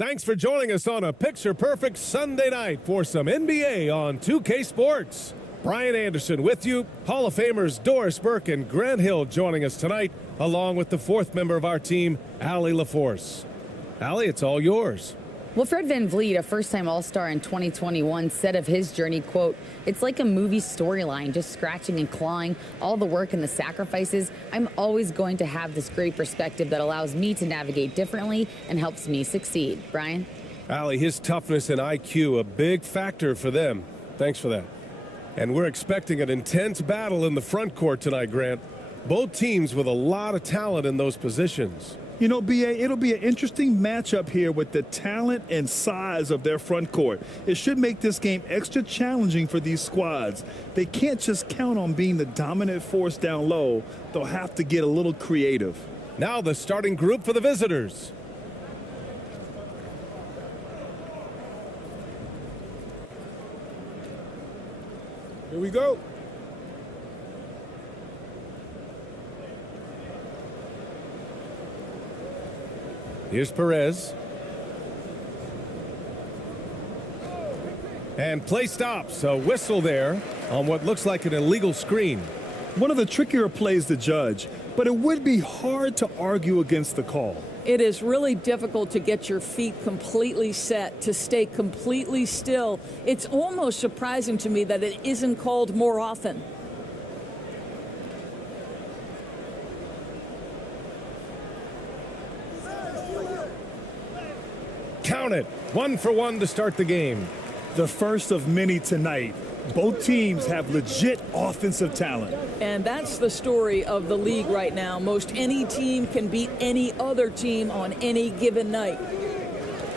Thanks for joining us on a picture-perfect Sunday night for some NBA on 2K Sports. Brian Anderson with you, Hall of Famers Doris Burke and Grant Hill joining us tonight, along with the fourth member of our team, Allie LaForce. Allie, it's all yours. Well, Fred VanVleet, a first-time All-Star in 2021, said of his journey, quote, "It's like a movie storyline, just scratching and clawing, all the work and the sacrifices. I'm always going to have this great perspective that allows me to navigate differently and helps me succeed." Brian? Allie, his toughness and IQ, a big factor for them. Thanks for that. And we're expecting an intense battle in the front court tonight, Grant. Both teams with a lot of talent in those positions. You know, B.A., it'll be an interesting matchup here with the talent and size of their front court. It should make this game extra challenging for these squads. They can't just count on being the dominant force down low. They'll have to get a little creative. Now the starting group for the visitors. Here we go. Here's Perez. And play stops. A whistle there on what looks like an illegal screen. One of the trickier plays to judge, but it would be hard to argue against the call. It is really difficult to get your feet completely set, to stay completely still. It's almost surprising to me that it isn't called more often. Count it. 1 for 1 to start the game. The first of many tonight. Both teams have legit offensive talent. And that's the story of the league right now. Most any team can beat any other team on any given night.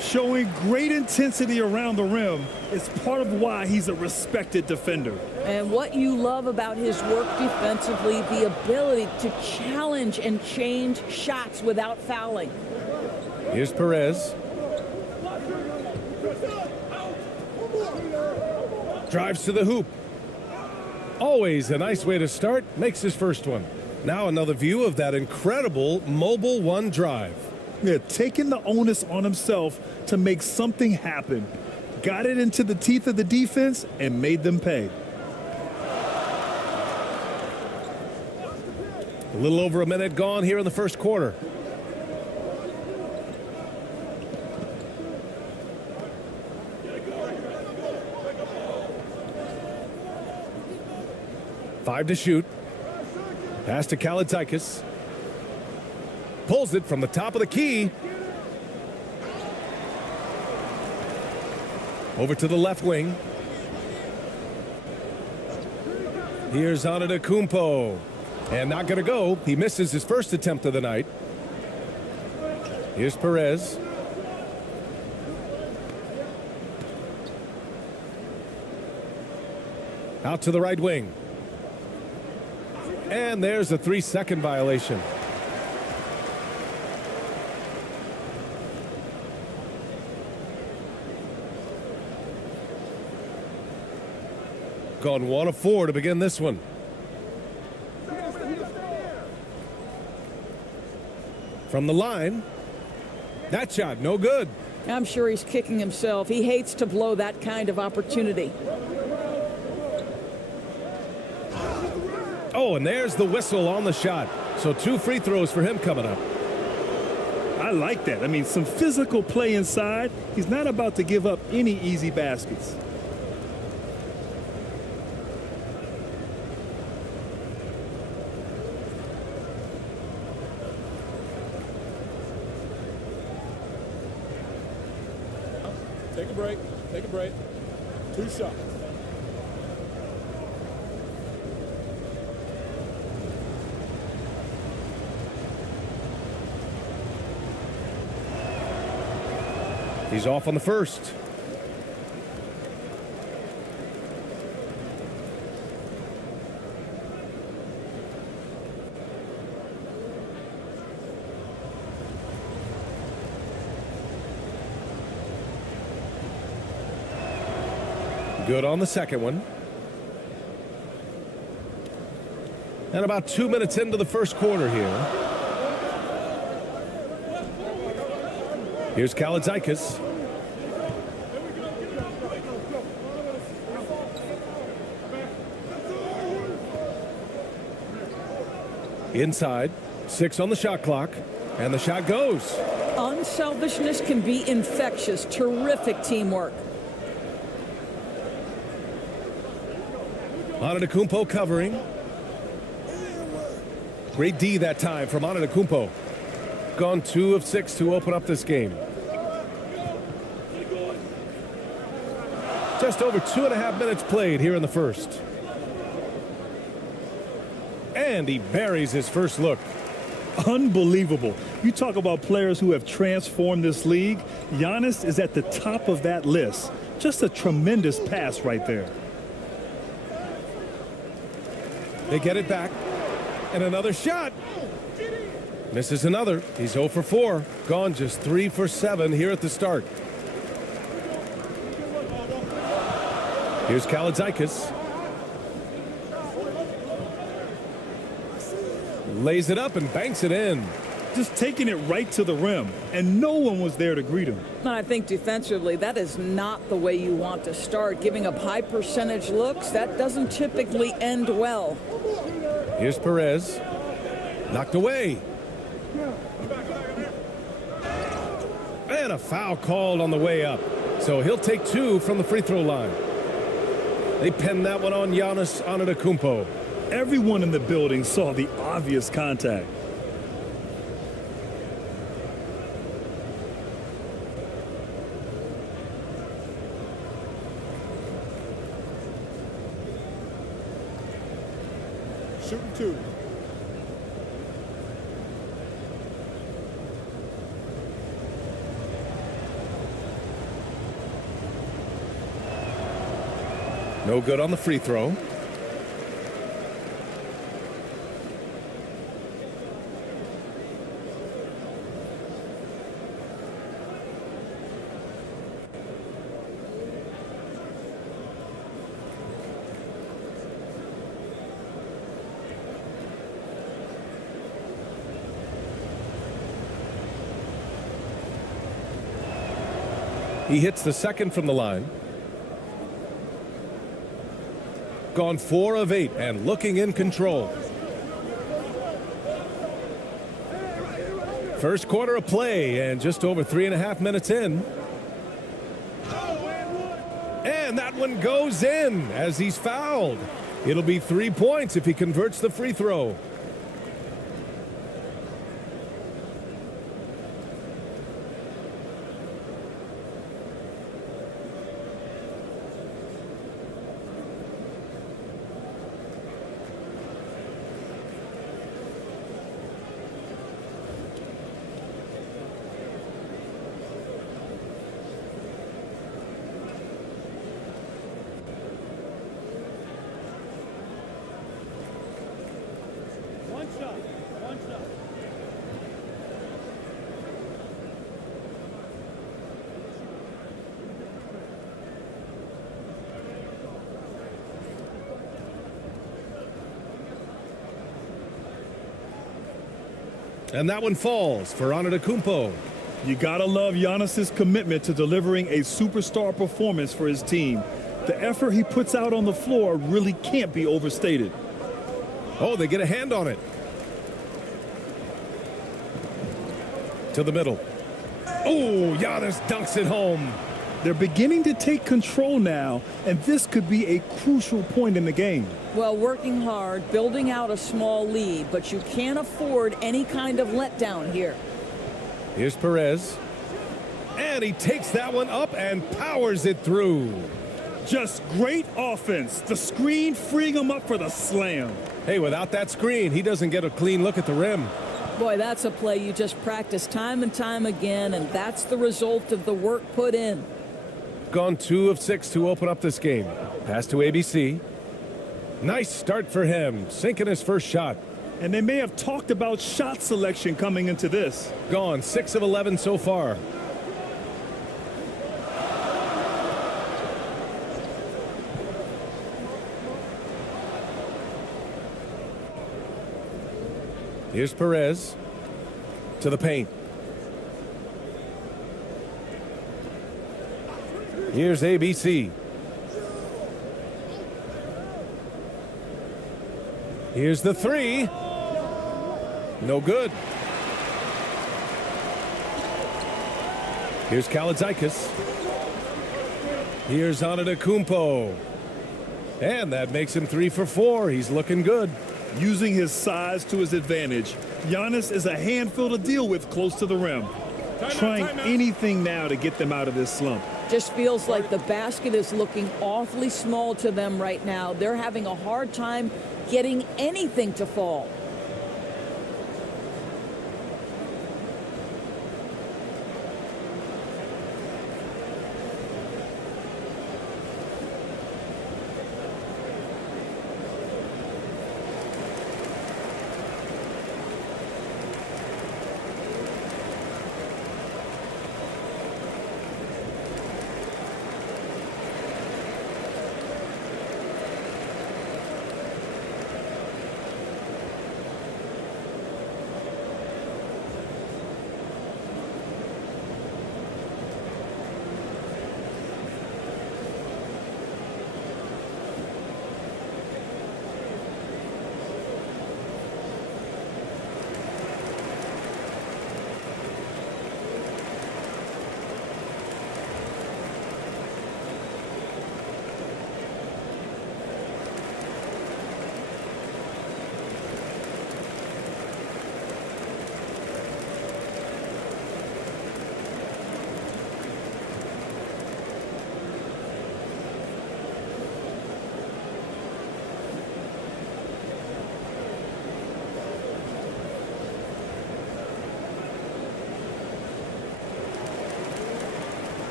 Showing great intensity around the rim is part of why he's a respected defender. And what you love about his work defensively, the ability to challenge and change shots without fouling. Here's Perez. Drives to the hoop. Always a nice way to start. Makes his first one. Now another view of that incredible mobile one drive. Yeah, taking the onus on himself to make something happen. Got it into the teeth of the defense and made them pay. A little over a minute gone here in the first quarter. Five to shoot. Pass to Kalatakis. Pulls it from the top of the key. Over to the left wing. Here's Antetokounmpo. And not going to go. He misses his first attempt of the night. Here's Perez. Out to the right wing. And there's a 3-second violation. Gone 1 of 4 to begin this one. From the line. That shot, no good. I'm sure he's kicking himself. He hates to blow that kind of opportunity. Oh, and there's the whistle on the shot. So 2 free throws for him coming up. I like that. I mean, some physical play inside. He's not about to give up any easy baskets. Take a break. Take a break. 2 shots. He's off on the first. Good on the second one. And about 2 minutes into the first quarter here. Here's Kaladzikis. Inside, 6 on the shot clock, and the shot goes. Unselfishness can be infectious. Terrific teamwork. Antetokounmpo covering. Great D that time from Antetokounmpo. Gone 2 of 6 to open up this game. Just over 2.5 minutes played here in the first. And he buries his first look. Unbelievable. You talk about players who have transformed this league. Giannis is at the top of that list. Just a tremendous pass right there. They get it back. And another shot. Misses another. He's 0 for 4. Gone just 3 for 7 here at the start. Here's Kaladzikis. Lays it up and banks it in. Just taking it right to the rim, and no one was there to greet him. I think defensively, that is not the way you want to start. Giving up high percentage looks, that doesn't typically end well. Here's Perez. Knocked away. And a foul called on the way up. So he'll take 2 from the free throw line. They pinned that one on Giannis Antetokounmpo. Everyone in the building saw the obvious contact. Shooting 2. No good on the free throw. He hits the second from the line. Gone 4 of 8 and looking in control. First quarter of play and just over 3.5 minutes in. And that one goes in as he's fouled. It'll be 3 points if he converts the free throw. And that one falls for Antetokounmpo. You gotta love Giannis's commitment to delivering a superstar performance for his team. The effort he puts out on the floor really can't be overstated. Oh, they get a hand on it. To the middle. Oh, Giannis dunks it home. They're beginning to take control now, and this could be a crucial point in the game. Well, working hard, building out a small lead, but you can't afford any kind of letdown here. Here's Perez. And he takes that one up and powers it through. Just great offense. The screen freeing him up for the slam. Hey, without that screen, he doesn't get a clean look at the rim. Boy, that's a play you just practice time and time again, and that's the result of the work put in. Gone 2 of 6 to open up this game. Pass to ABC. Nice start for him, sinking his first shot. And they may have talked about shot selection coming into this. Gone 6 of 11 so far. Here's Perez to the paint. Here's ABC. Here's the three. No good. Here's Kaladzikis. Here's Antetokounmpo. And that makes him 3 for 4. He's looking good. Using his size to his advantage, Giannis is a handful to deal with close to the rim. Trying anything now to get them out of this slump. Just feels like the basket is looking awfully small to them right now. They're having a hard time getting anything to fall.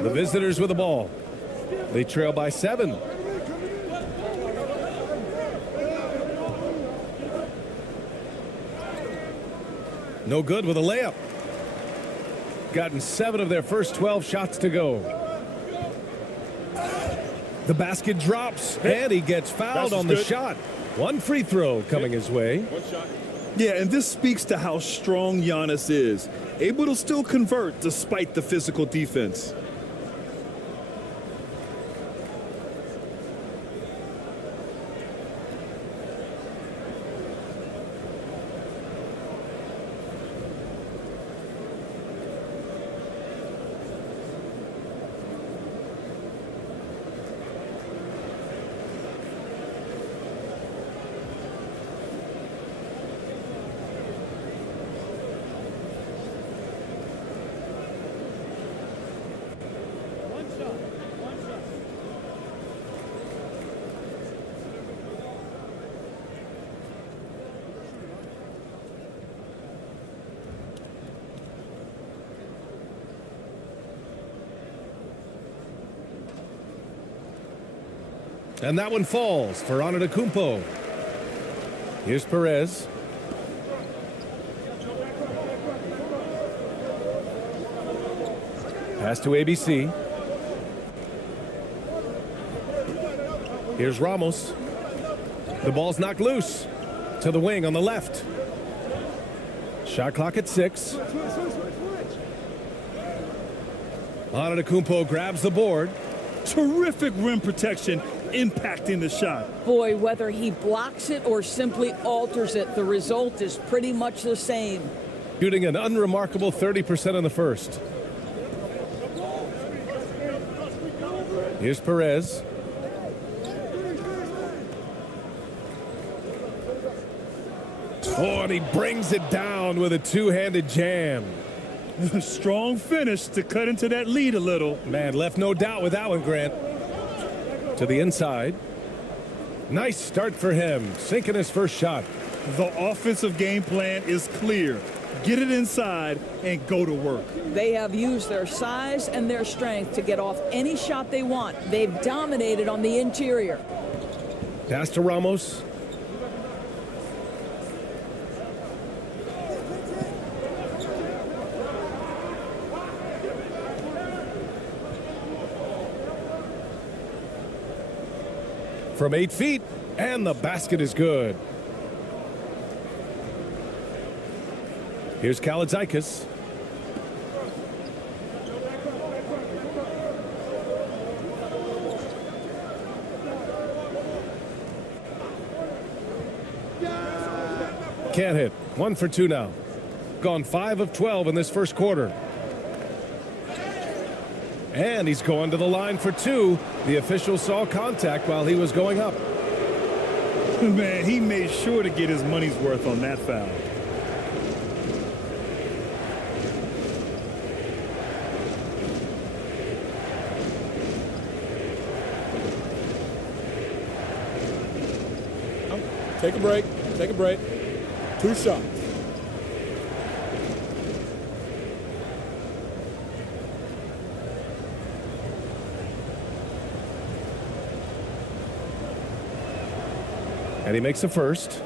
The visitors with the ball. They trail by 7. No good with a layup. Gotten 7 of their first 12 shots to go. The basket drops, and he gets fouled on the shot. 1 free throw coming his way. Yeah, and this speaks to how strong Giannis is. Able to still convert despite the physical defense. And that one falls for Antetokounmpo. Here's Perez. Pass to ABC. Here's Ramos. The ball's knocked loose to the wing on the left. Shot clock at 6. Antetokounmpo grabs the board. Terrific rim protection, impacting the shot. Boy, whether he blocks it or simply alters it, the result is pretty much the same. Shooting an unremarkable 30% in the first. Here's Perez. Oh, and he brings it down with a two-handed jam. Strong finish to cut into that lead a little. Man, left no doubt with that one, Grant. To the inside. Nice start for him, sinking his first shot. The offensive game plan is clear. get it inside, and go to work. They have used their size and their strength to get off any shot they want. They've dominated on the interior. Pass to Ramos. From 8 feet, and the basket is good. Here's Kaladzikis. Can't hit. 1 for 2 now. Gone 5 of 12 in this first quarter. And he's going to the line for 2. The official saw contact while he was going up. Man, he made sure to get his money's worth on that foul. Take a break. Take a break. 2 shots. And he makes a first.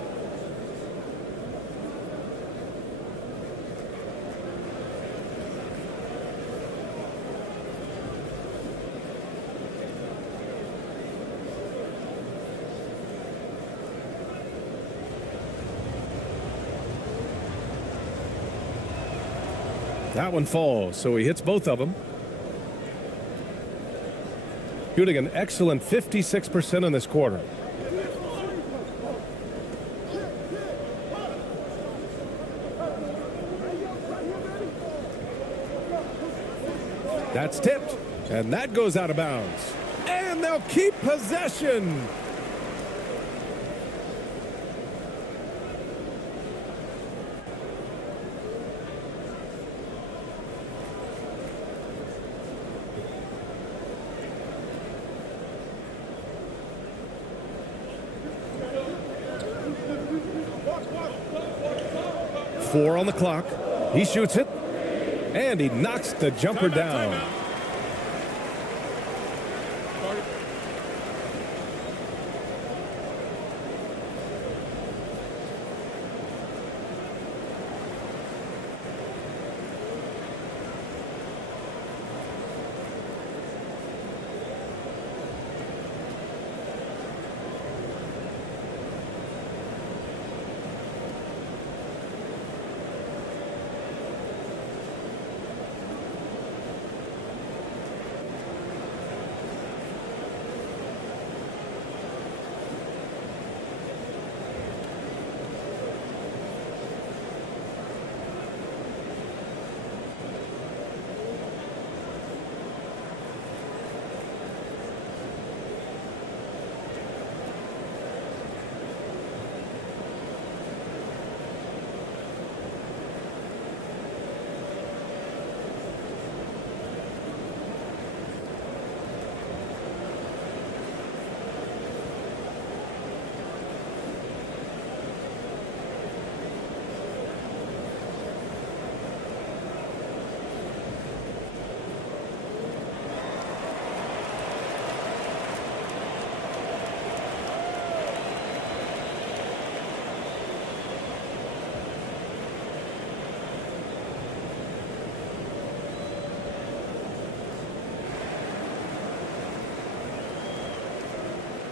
That one falls, so he hits both of them. Shooting an excellent 56% in this quarter. That's tipped, and that goes out of bounds. And they'll keep possession. Four on the clock. He shoots it, and he knocks the jumper down.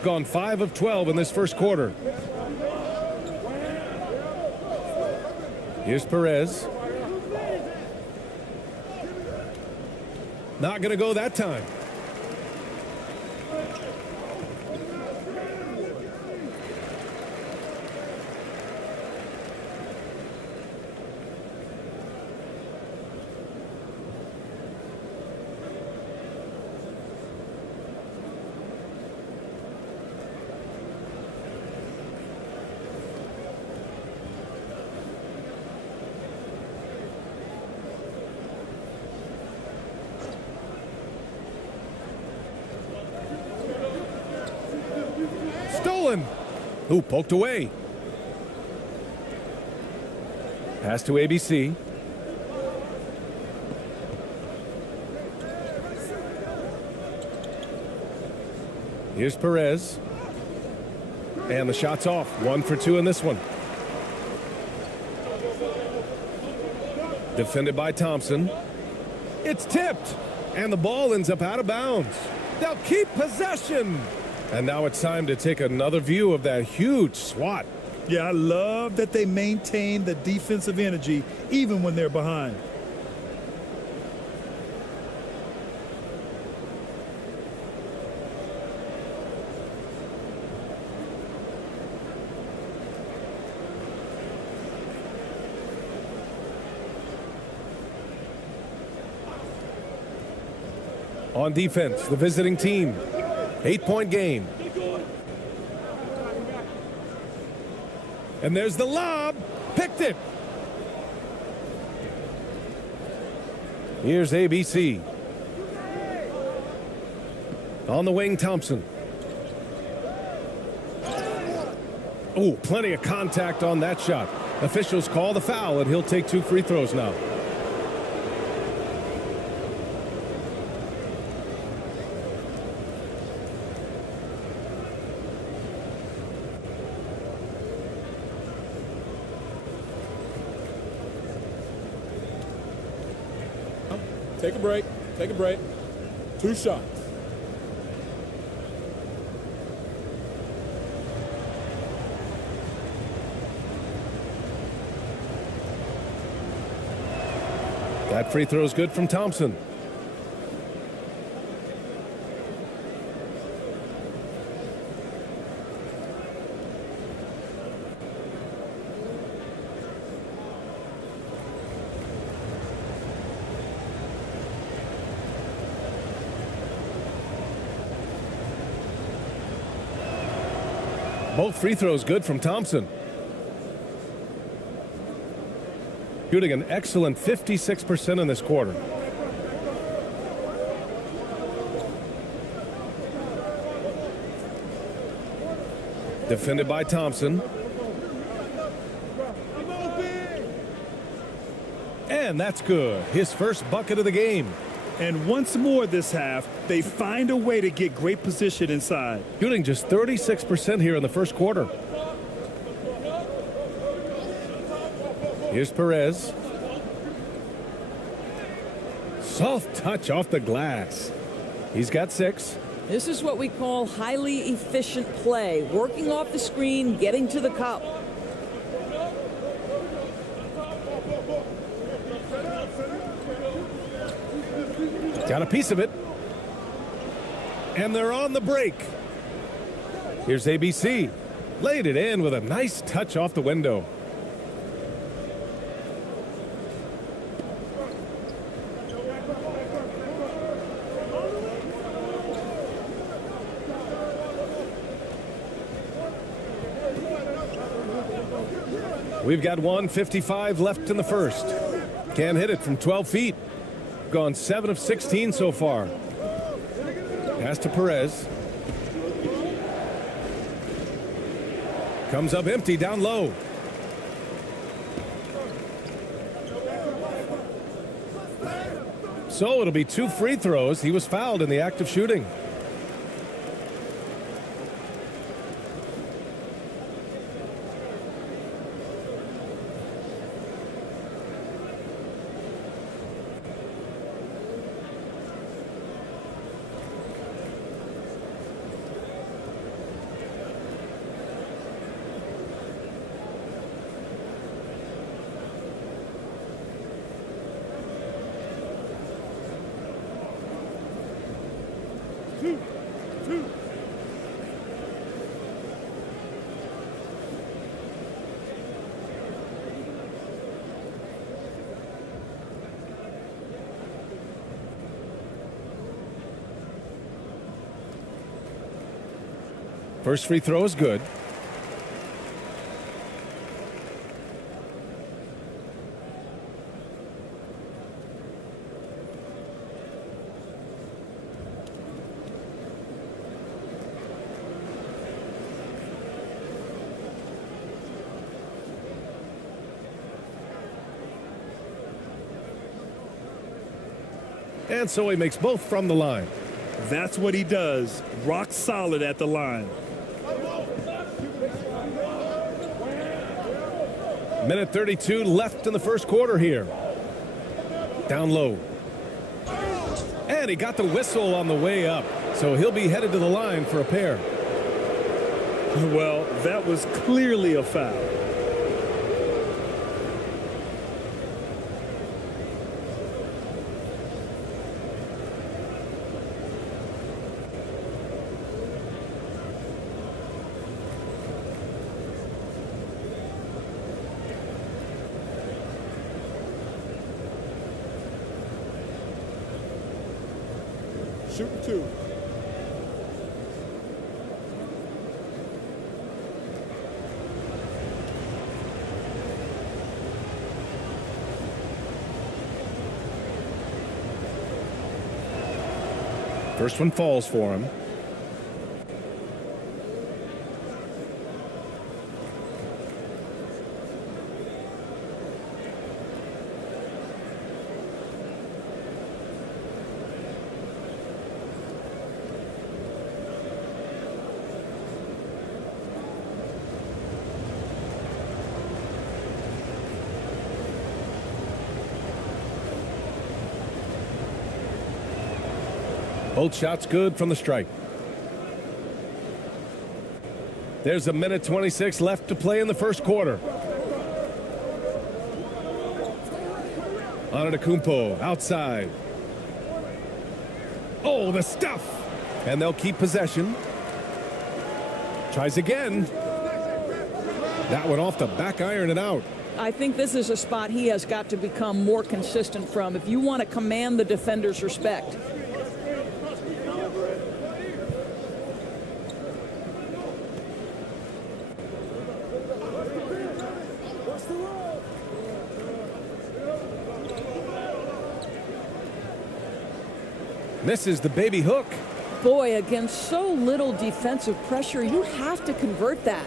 Gone 5 of 12 in this first quarter. Here's Perez. Not going to go that time. Stolen. Ooh, poked away. Pass to ABC. Here's Perez. And the shot's off. 1 for 2 in this one. Defended by Thompson. It's tipped. And the ball ends up out of bounds. They'll keep possession. And now it's time to take another view of that huge swat. Yeah, I love that they maintain the defensive energy even when they're behind. On defense, the visiting team. 8-point game. And there's the lob. Picked it. Here's ABC. On the wing, Thompson. Oh, plenty of contact on that shot. Officials call the foul, and he'll take 2 free throws now. Take a break. Take a break. 2 shots. That free throw is good from Thompson. Both free throws good from Thompson. Shooting an excellent 56% in this quarter. Defended by Thompson. And that's good. His first bucket of the game. And once more this half, they find a way to get great position inside. Shooting just 36% here in the first quarter. Here's Perez. Soft touch off the glass. He's got 6. This is what we call highly efficient play. Working off the screen, getting to the cup. Got a piece of it. And they're on the break. Here's ABC. Laid it in with a nice touch off the window. We've got 1:55 left in the first. Can't hit it from 12 feet. Gone 7 of 16 so far. Pass to Perez. Comes up empty down low. So it'll be 2 free throws. He was fouled in the act of shooting. First free throw is good. And so he makes both from the line. That's what he does. Rock solid at the line. Minute 32 left in the first quarter here. Down low. And he got the whistle on the way up. So he'll be headed to the line for a pair. Well, that was clearly a foul. Shooting 2. First one falls for him. Both shots good from the stripe. There's a minute 26 left to play in the first quarter. Antetokounmpo outside. Oh, the stuff! And they'll keep possession. Tries again. That one off the back iron and out. I think this is a spot he has got to become more consistent from if you want to command the defender's respect. Misses the baby hook. Boy, against so little defensive pressure, you have to convert that.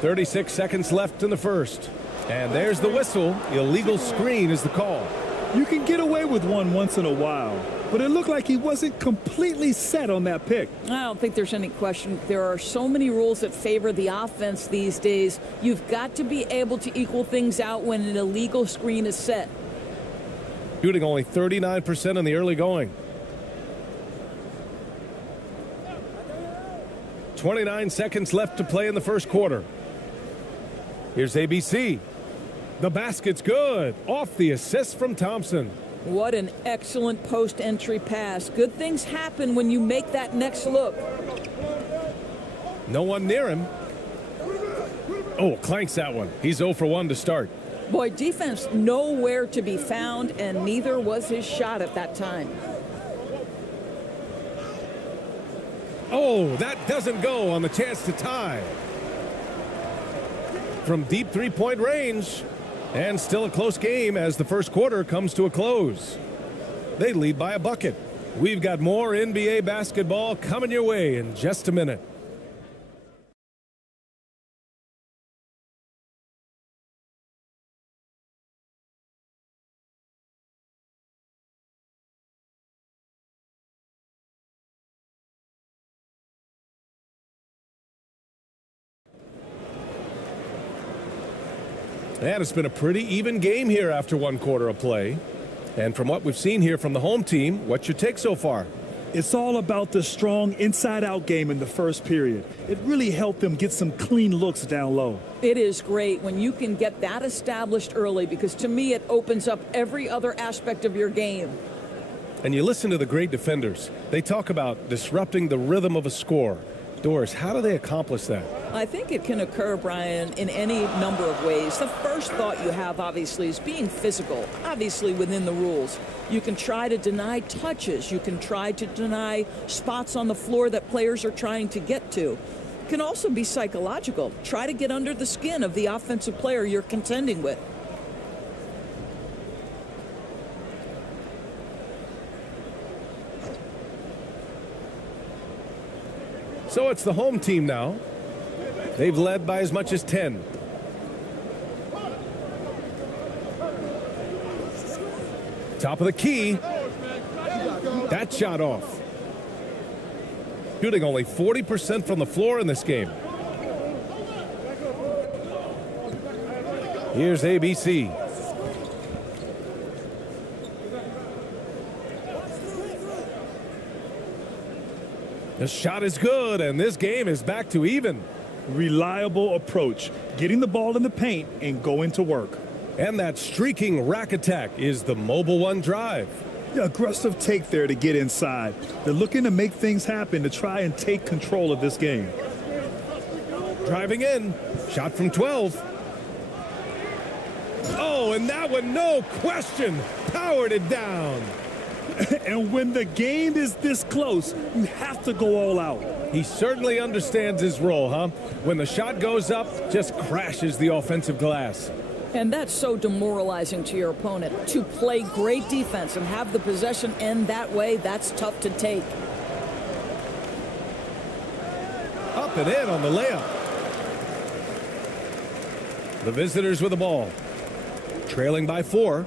.36 seconds left in the first. And there's the whistle. Illegal screen is the call. You can get away with one once in a while, but it looked like he wasn't completely set on that pick. I don't think there's any question. There are so many rules that favor the offense these days. You've got to be able to equal things out when an illegal screen is set. Shooting only 39% in the early going. 29 seconds left to play in the first quarter. Here's ABC. The basket's good. Off the assist from Thompson. What an excellent post-entry pass. Good things happen when you make that next look. No one near him. Oh, clanks that one. He's 0 for 1 to start. Boy, defense nowhere to be found, and neither was his shot at that time. Oh, that doesn't go on the chance to tie. From deep three-point range. And still a close game as the first quarter comes to a close. They lead by a bucket. We've got more NBA basketball coming your way in just a minute. And it's been a pretty even game here after one quarter of play. And from what we've seen here from the home team, what's your take so far? It's all about the strong inside-out game in the first period. It really helped them get some clean looks down low. It is great when you can get that established early, because to me it opens up every other aspect of your game. And you listen to the great defenders. They talk about disrupting the rhythm of a score. Doris, how do they accomplish that? I think it can occur, Brian, in any number of ways. The first thought you have, obviously, is being physical, obviously within the rules. You can try to deny touches. You can try to deny spots on the floor that players are trying to get to. It can also be psychological. Try to get under the skin of the offensive player you're contending with. So it's the home team now. They've led by as much as 10. Top of the key. That shot off. Shooting only 40% from the floor in this game. Here's ABC. The shot is good, and this game is back to even. Reliable approach, getting the ball in the paint and going to work. And that streaking rack attack is the Mobile One drive. Yeah, aggressive take there to get inside. They're looking to make things happen to try and take control of this game. Driving in, shot from 12. Oh, and that one, no question, powered it down. And when the game is this close, you have to go all out. He certainly understands his role, huh? When the shot goes up, just crashes the offensive glass. And that's so demoralizing to your opponent. To play great defense and have the possession end that way, that's tough to take. Up and in on the layup. The visitors with the ball. Trailing by 4.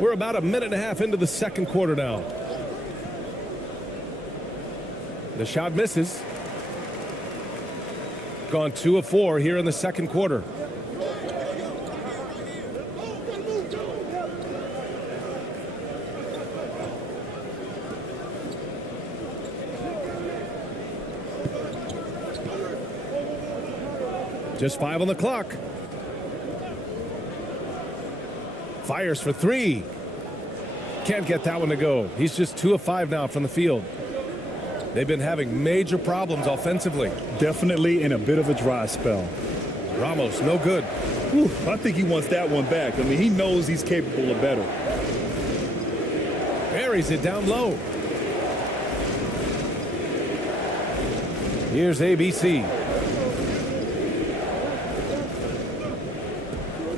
We're about a minute and a half into the second quarter now. The shot misses. Gone 2 of 4 here in the second quarter. Just 5 on the clock. Fires for 3. Can't get that one to go. He's just 2 of 5 now from the field. They've been having major problems offensively. Definitely in a bit of a dry spell. Ramos, no good. Whew, I think he wants that one back. I mean, he knows he's capable of better. Buries it down low. Here's ABC.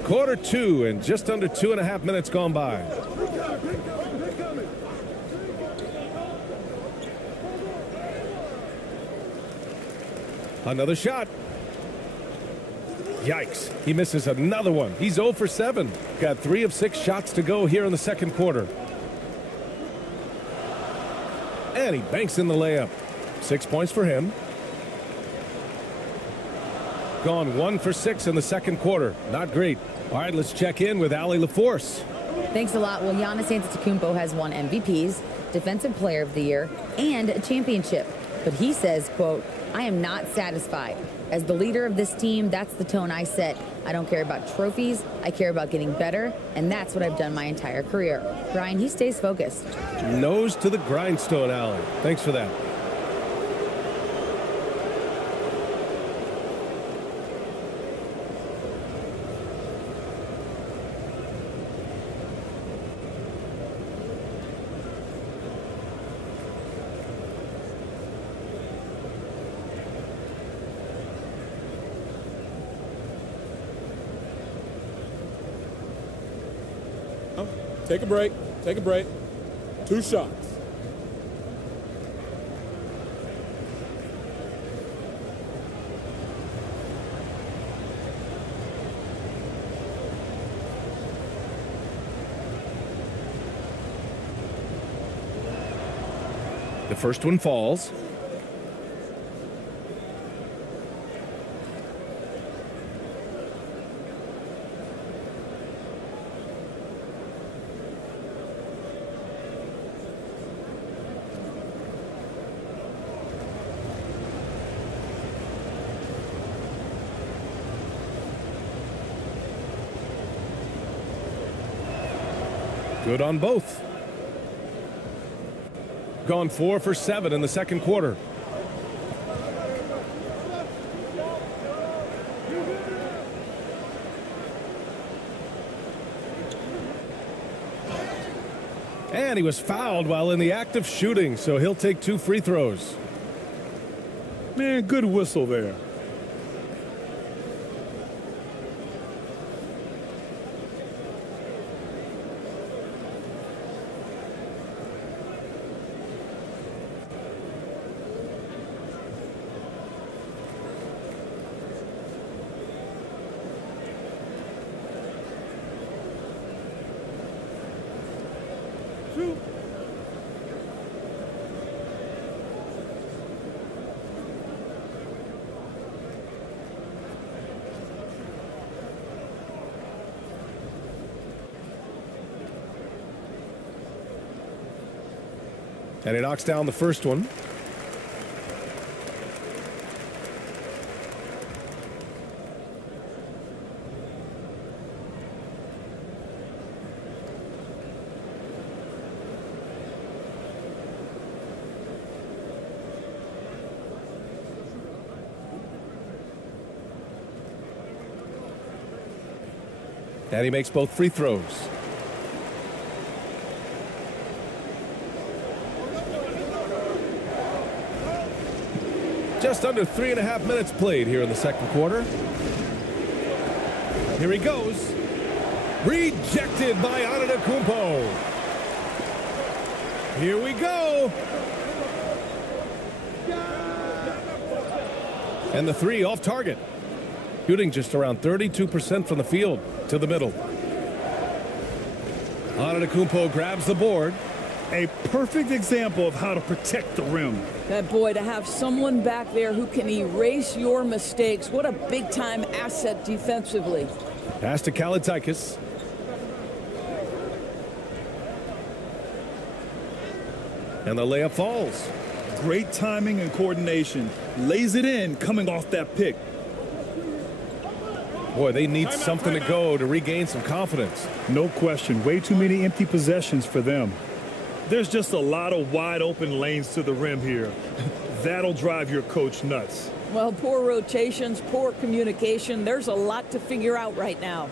Quarter 2 and just under 2.5 minutes gone by. Another shot. Yikes. He misses another one. He's 0 for 7. Got 3 of 6 shots to go here in the second quarter. And he banks in the layup. 6 points for him. Gone 1 for 6 in the second quarter. Not great. All right, let's check in with Allie LaForce. Thanks a lot. Well, Giannis Antetokounmpo has won MVPs, Defensive Player of the Year, and a championship. But he says, quote, "I am not satisfied. As the leader of this team, that's the tone I set. I don't care about trophies. I care about getting better, and that's what I've done my entire career." Brian, he stays focused. Nose to the grindstone, Allie. Thanks for that. Take a break. Take a break. 2 shots. The first one falls. Good on both. Gone 4 for 7 in the second quarter. And he was fouled while in the act of shooting, so he'll take 2 free throws. Man, good whistle there. And he knocks down the first one. And he makes both free throws. Just under 3.5 minutes played here in the second quarter. Here he goes. Rejected by Antetokounmpo. Here we go. And the three off target. Shooting just around 32% from the field to the middle. Antetokounmpo grabs the board. A perfect example of how to protect the rim. That boy, to have someone back there who can erase your mistakes, what a big-time asset defensively. Pass to Kalaitakis. And the layup falls. Great timing and coordination. Lays it in coming off that pick. Boy, they need something to go to regain some confidence. No question. Way too many empty possessions for them. There's just a lot of wide open lanes to the rim here. That'll drive your coach nuts. Well, poor rotations, poor communication. There's a lot to figure out right now.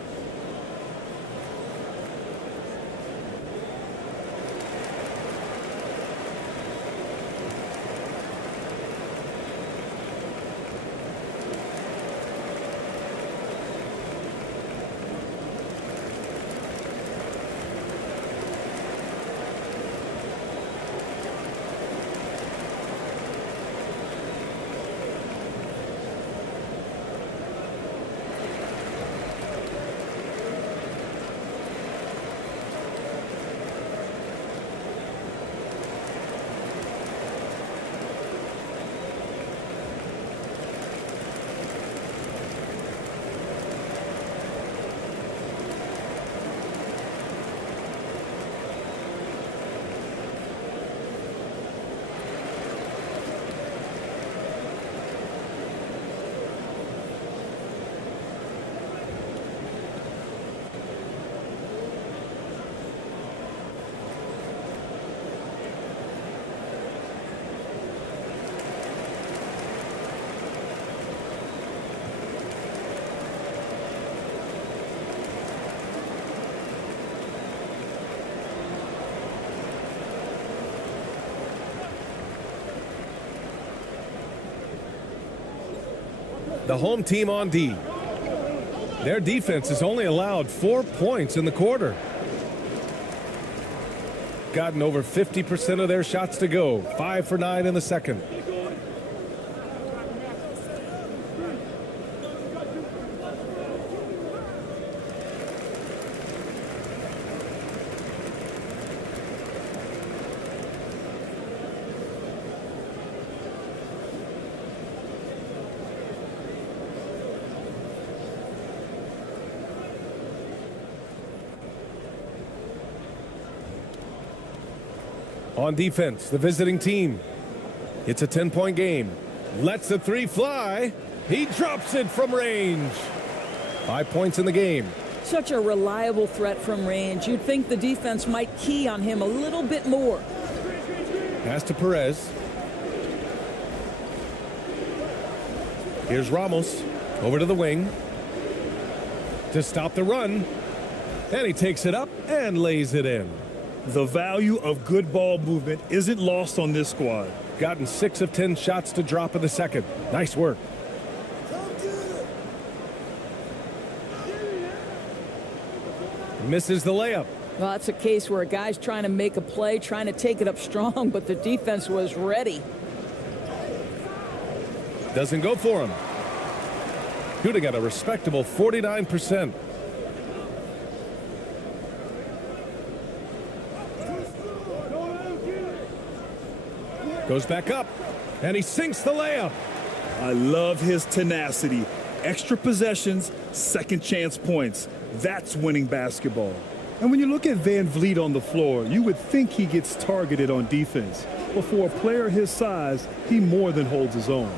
The home team on D. Their defense has only allowed 4 points in the quarter. Gotten over 50% of their shots to go. 5 for 9 in the second. On defense, the visiting team. It's a 10-point game. Lets the three fly. He drops it from range. 5 points in the game. Such a reliable threat from range. You'd think the defense might key on him a little bit more. Pass to Perez. Here's Ramos over to the wing to stop the run. And he takes it up and lays it in. The value of good ball movement isn't lost on this squad. Gotten 6 of 10 shots to drop in the second. Nice work. Misses the layup. Well, that's a case where a guy's trying to make a play, trying to take it up strong, but the defense was ready. Doesn't go for him. Shooting at a respectable 49%. Goes back up, and he sinks the layup. I love his tenacity. Extra possessions, second chance points. That's winning basketball. And when you look at Van Vliet on the floor, you would think he gets targeted on defense. but for a player his size, he more than holds his own.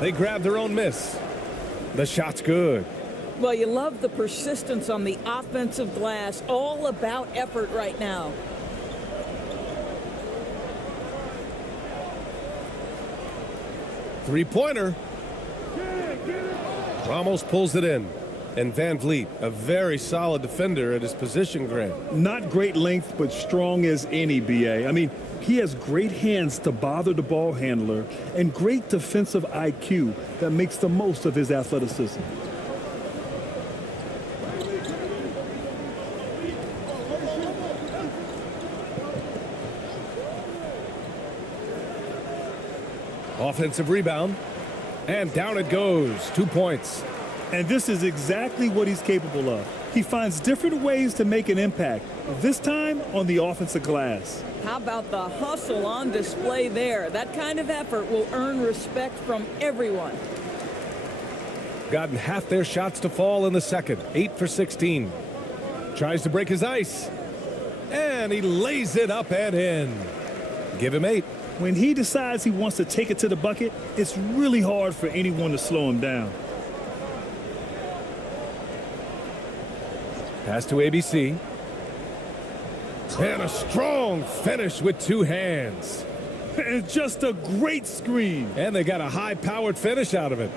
They grab their own miss. The shot's good. Well, you love the persistence on the offensive glass. All about effort right now. Three-pointer. Ramos pulls it in. And Van Vliet, a very solid defender at his position, Grant. Not great length, but strong as any, B.A. I mean, he has great hands to bother the ball handler and great defensive IQ that makes the most of his athleticism. Offensive rebound. And down it goes. 2 points. And this is exactly what he's capable of. He finds different ways to make an impact, this time on the offensive glass. How about the hustle on display there? That kind of effort will earn respect from everyone. Gotten half their shots to fall in the second. 8 for 16. Tries to break his ice. And he lays it up and in. Give him 8. When he decides he wants to take it to the bucket, it's really hard for anyone to slow him down. Pass to ABC. And a strong finish with 2 hands. And just a great screen. And they got a high-powered finish out of it.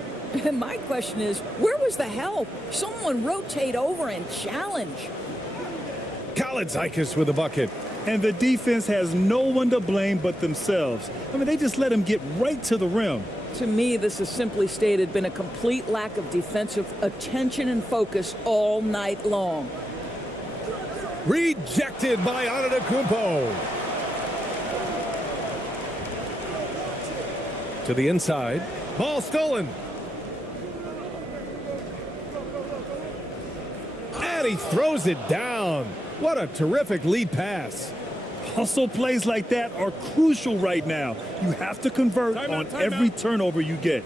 And my question is, where was the help? Someone rotate over and challenge. Kaladzikis with a bucket. And the defense has no one to blame but themselves. I mean, they just let him get right to the rim. To me, this has simply stated been a complete lack of defensive attention and focus all night long. Rejected by Antetokounmpo. To the inside. Ball stolen. And he throws it down. What a terrific lead pass. Hustle plays like that are crucial right now. You have to convert on every turnover you get.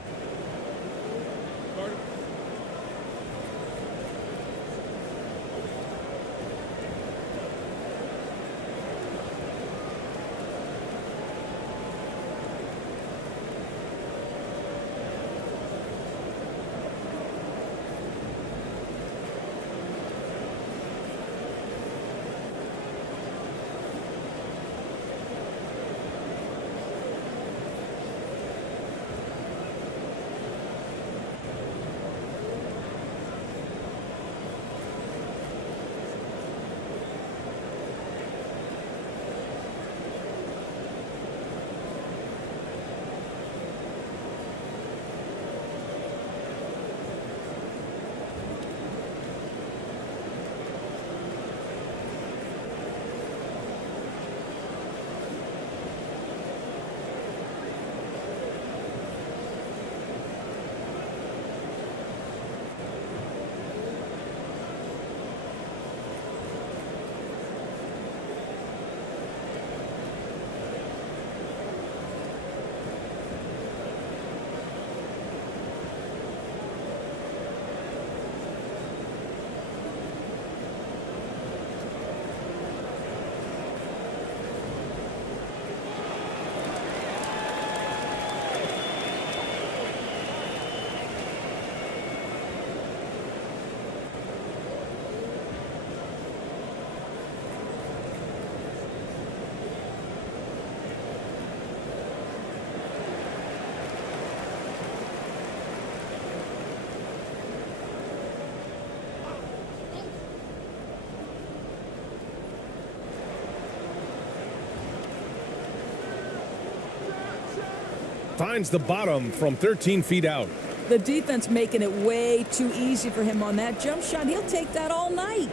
Finds the bottom from 13 feet out. The defense making it way too easy for him on that jump shot. He'll take that all night.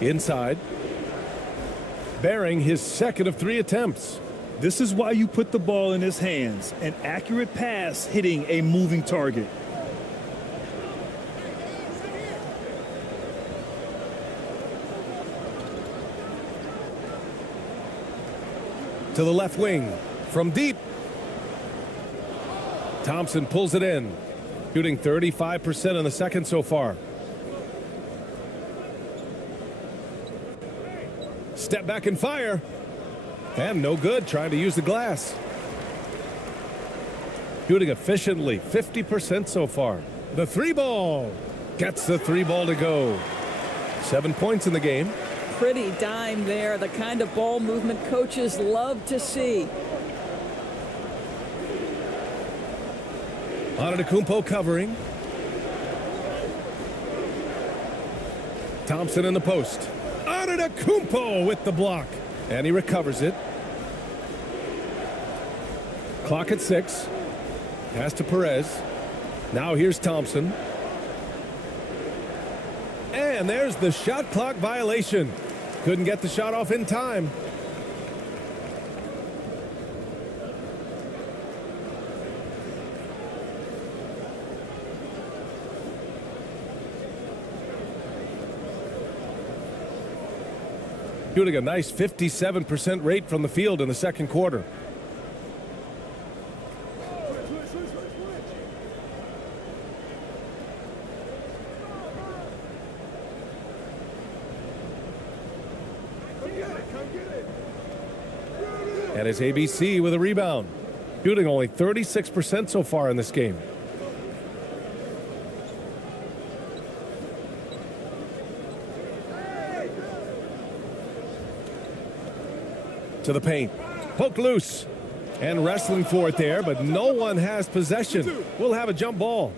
Inside. Bearing his second of 3 attempts. This is why you put the ball in his hands. An accurate pass hitting a moving target. To the left wing. From deep. Thompson pulls it in. Shooting 35% in the second so far. Step back and fire. And no good, trying to use the glass. Shooting efficiently, 50% so far. The three ball. Gets the three ball to go. 7 points in the game. Pretty dime there, the kind of ball movement coaches love to see. Antetokounmpo covering. Thompson in the post. Antetokounmpo with the block. And he recovers it. Clock at 6. Pass to Perez. Now here's Thompson. And there's the shot clock violation. Couldn't get the shot off in time. Shooting a nice 57% rate from the field in the second quarter. And it's ABC with a rebound. Shooting only 36% so far in this game. To the paint. Poked loose. And wrestling for it there, but no one has possession. We'll have a jump ball.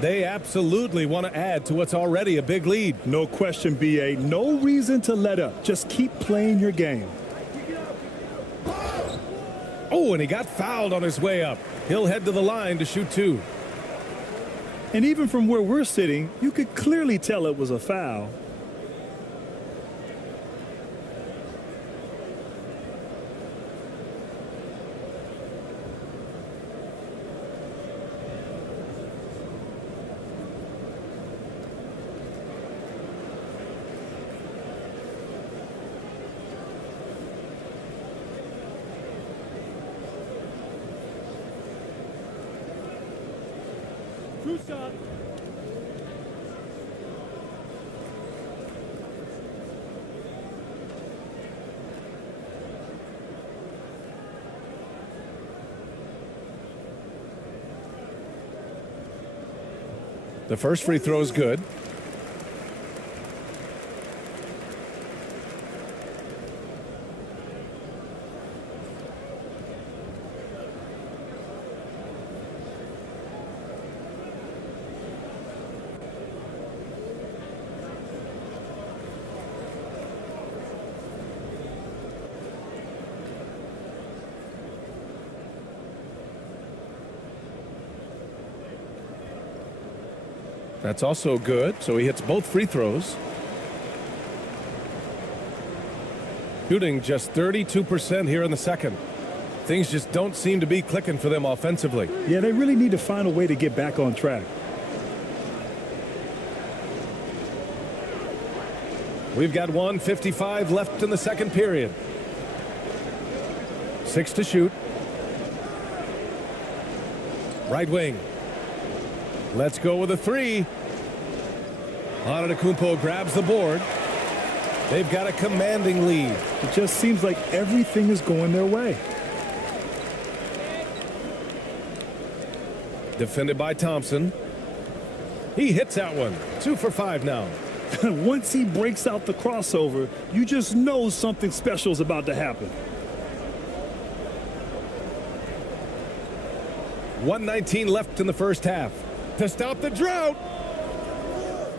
They absolutely want to add to what's already a big lead. No question, B.A. No reason to let up. Just keep playing your game. Oh, and he got fouled on his way up. He'll head to the line to shoot 2. And even from where we're sitting, you could clearly tell it was a foul. True shot. The first free throw is good. That's also good, so he hits both free throws. Shooting just 32% here in the second. Things just don't seem to be clicking for them offensively. Yeah, they really need to find a way to get back on track. We've got 1:55 left in the second period. 6 to shoot. Right wing. Let's go with a 3. Antetokounmpo grabs the board. They've got a commanding lead. It just seems like everything is going their way. Defended by Thompson. He hits that one. 2 for 5 now. Once he breaks out the crossover, you just know something special is about to happen. 1:19 left in the first half. To stop the drought.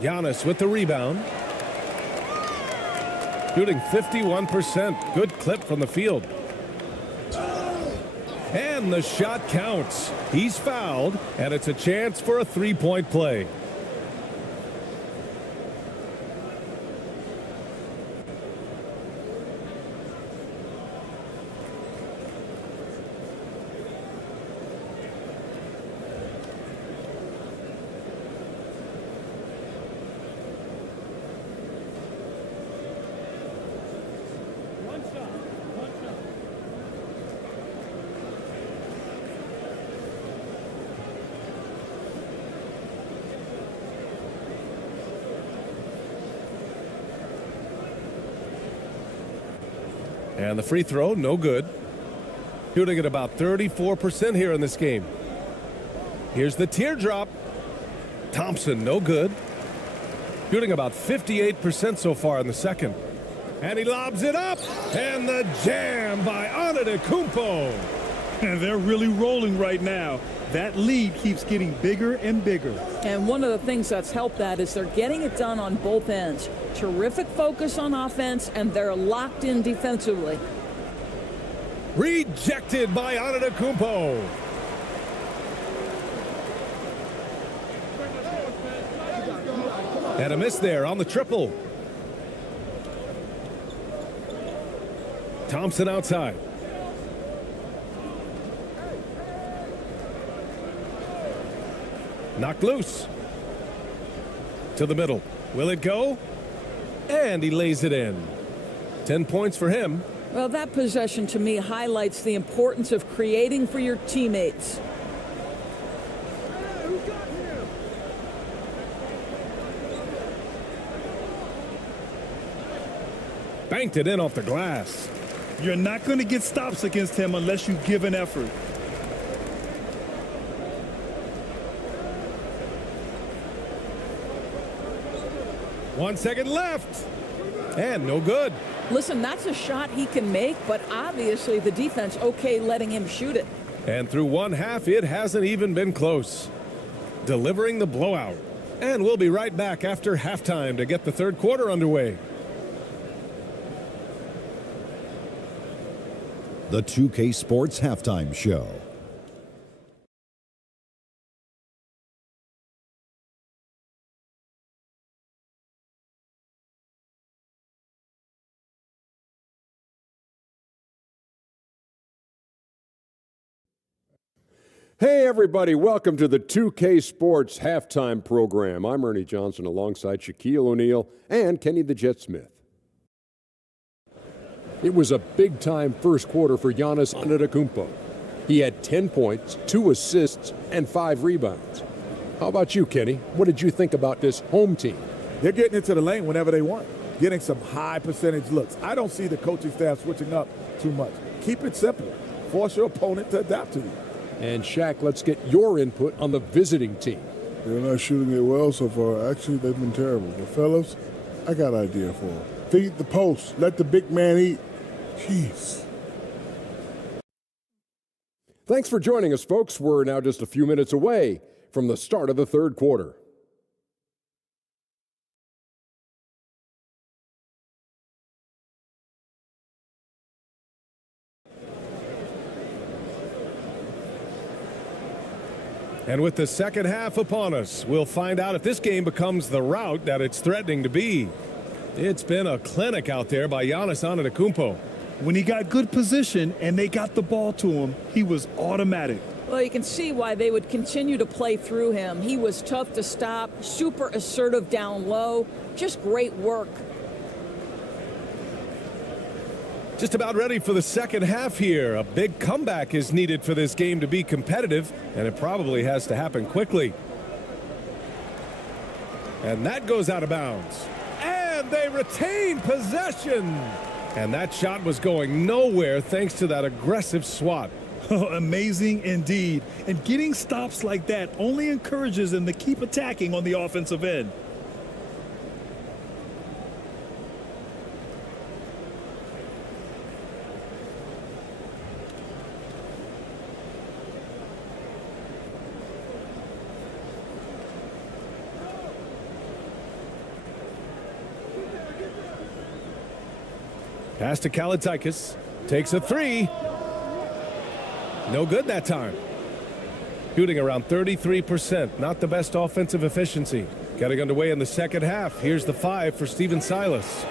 Giannis with the rebound. Shooting 51%. Good clip from the field. And the shot counts. He's fouled, and it's a chance for a three-point play. And the free throw, no good. Shooting at about 34% here in this game. Here's the teardrop. Thompson, no good. Shooting about 58% so far in the second. And he lobs it up. And the jam by Antetokounmpo. And they're really rolling right now. That lead keeps getting bigger and bigger. And one of the things that's helped that is they're getting it done on both ends. Terrific focus on offense, and they're locked in defensively. Rejected by Antetokounmpo. And a miss there on the triple. Thompson outside. Knocked loose. To the middle. Will it go? And he lays it in. 10 points for him. Well, that possession to me highlights the importance of creating for your teammates. Banked it in off the glass. You're not going to get stops against him unless you give an effort. One second left. And no good. Listen, that's a shot he can make, but obviously the defense okay letting him shoot it. And through one half, it hasn't even been close. Delivering the blowout. And we'll be right back after halftime to get the third quarter underway. The 2K Sports Halftime Show. Hey everybody, welcome to the 2K Sports Halftime Program. I'm Ernie Johnson alongside Shaquille O'Neal and Kenny the Jet Smith. It was a big-time first quarter for Giannis Antetokounmpo. He had 10 points, 2 assists, and 5 rebounds. How about you, Kenny? What did you think about this home team? They're getting into the lane whenever they want, getting some high percentage looks. I don't see the coaching staff switching up too much. Keep it simple. Force your opponent to adapt to you. And Shaq, let's get your input on the visiting team. They're not shooting it well so far. Actually, they've been terrible. But fellas, I got an idea for them. Feed the post. Let the big man eat. Jeez. Thanks for joining us, folks. We're now just a few minutes away from the start of the third quarter. And with the second half upon us, we'll find out if this game becomes the rout that it's threatening to be. It's been a clinic out there by Giannis Antetokounmpo. When he got good position and they got the ball to him, he was automatic. Well, you can see why they would continue to play through him. He was tough to stop, super assertive down low, just great work. Just about ready for the second half here. A big comeback is needed for this game to be competitive, and it probably has to happen quickly. And that goes out of bounds. And they retain possession. And that shot was going nowhere thanks to that aggressive swat. Amazing indeed. And getting stops like that only encourages them to keep attacking on the offensive end. Pass to Kalaitzakis. Takes a three. No good that time. Shooting around 33%. Not the best offensive efficiency. Getting underway in the second half. Here's the 5 for Stephen Silas.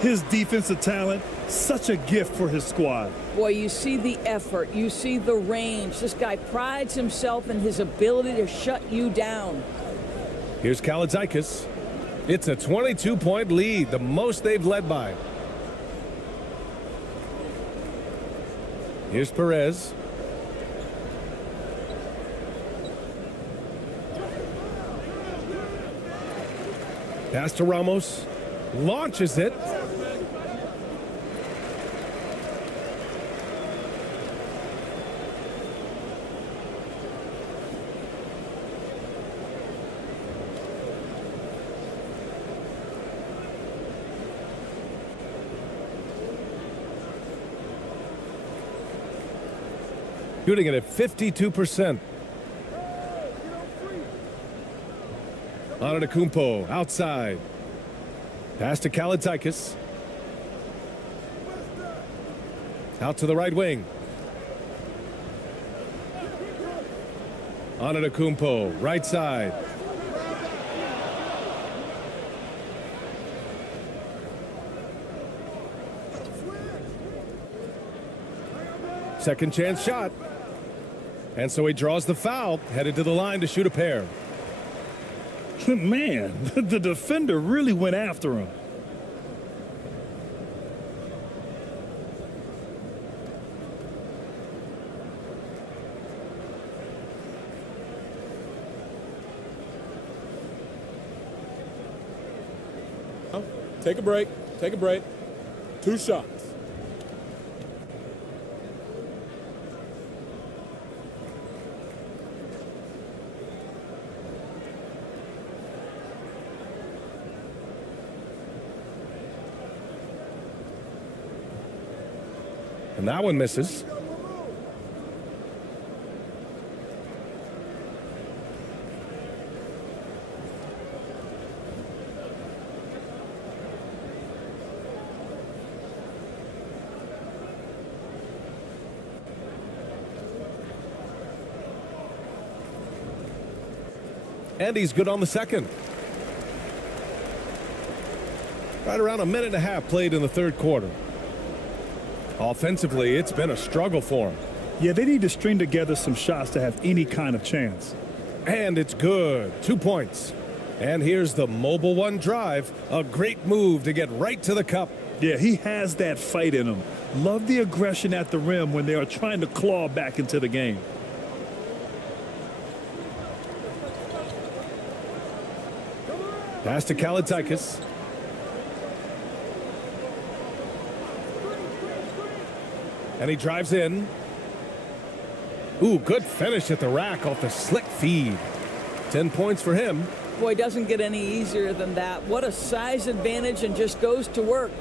His defensive talent, such a gift for his squad. Boy, you see the effort. You see the range. This guy prides himself in his ability to shut you down. Here's Kalaitzakis. It's a 22-point lead, the most they've led by. Here's Perez. Pass to Ramos. Launches it. Shooting it at 52%. Antetokounmpo outside. Pass to Kalaitzakis. Out to the right wing. Antetokounmpo, right side. Second chance shot. And so he draws the foul, headed to the line to shoot a pair. Man, the defender really went after him. Take a break. Take a break. 2 shots. And that one misses. And he's good on the second. Right around a minute and a half played in the third quarter. Offensively, it's been a struggle for him. Yeah, they need to string together some shots to have any kind of chance. And it's good. 2 points. And here's the mobile one drive. A great move to get right to the cup. Yeah, he has that fight in him. Love the aggression at the rim when they are trying to claw back into the game. Pass to Kalaitzakis. And he drives in. Ooh, good finish at the rack off the slick feed. 10 points for him. Boy, doesn't get any easier than that. What a size advantage, and just goes to work.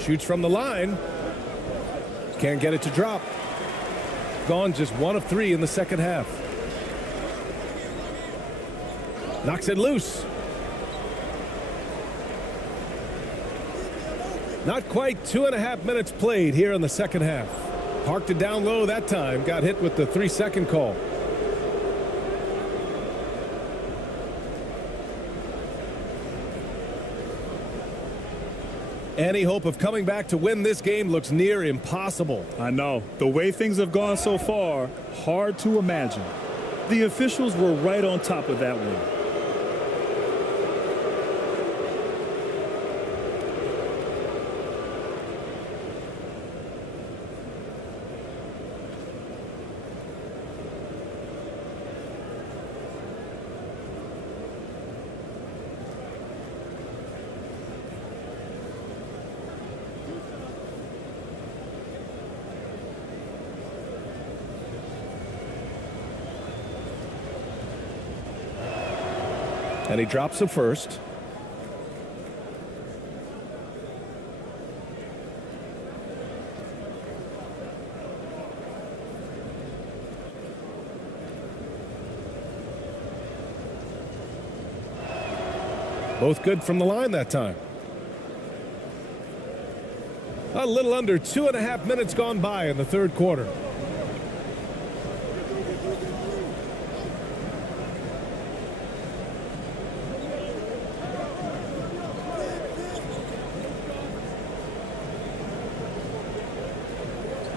Shoots from the line. Can't get it to drop. Gone just 1 of 3 in the second half. Knocks it loose. Not quite 2.5 minutes played here in the second half. Parked it down low that time. Got hit with the 3-second call. Any hope of coming back to win this game looks near impossible. I know. The way things have gone so far, hard to imagine. The officials were right on top of that one. And he drops the first. Both good from the line that time. A little under 2.5 minutes gone by in the third quarter.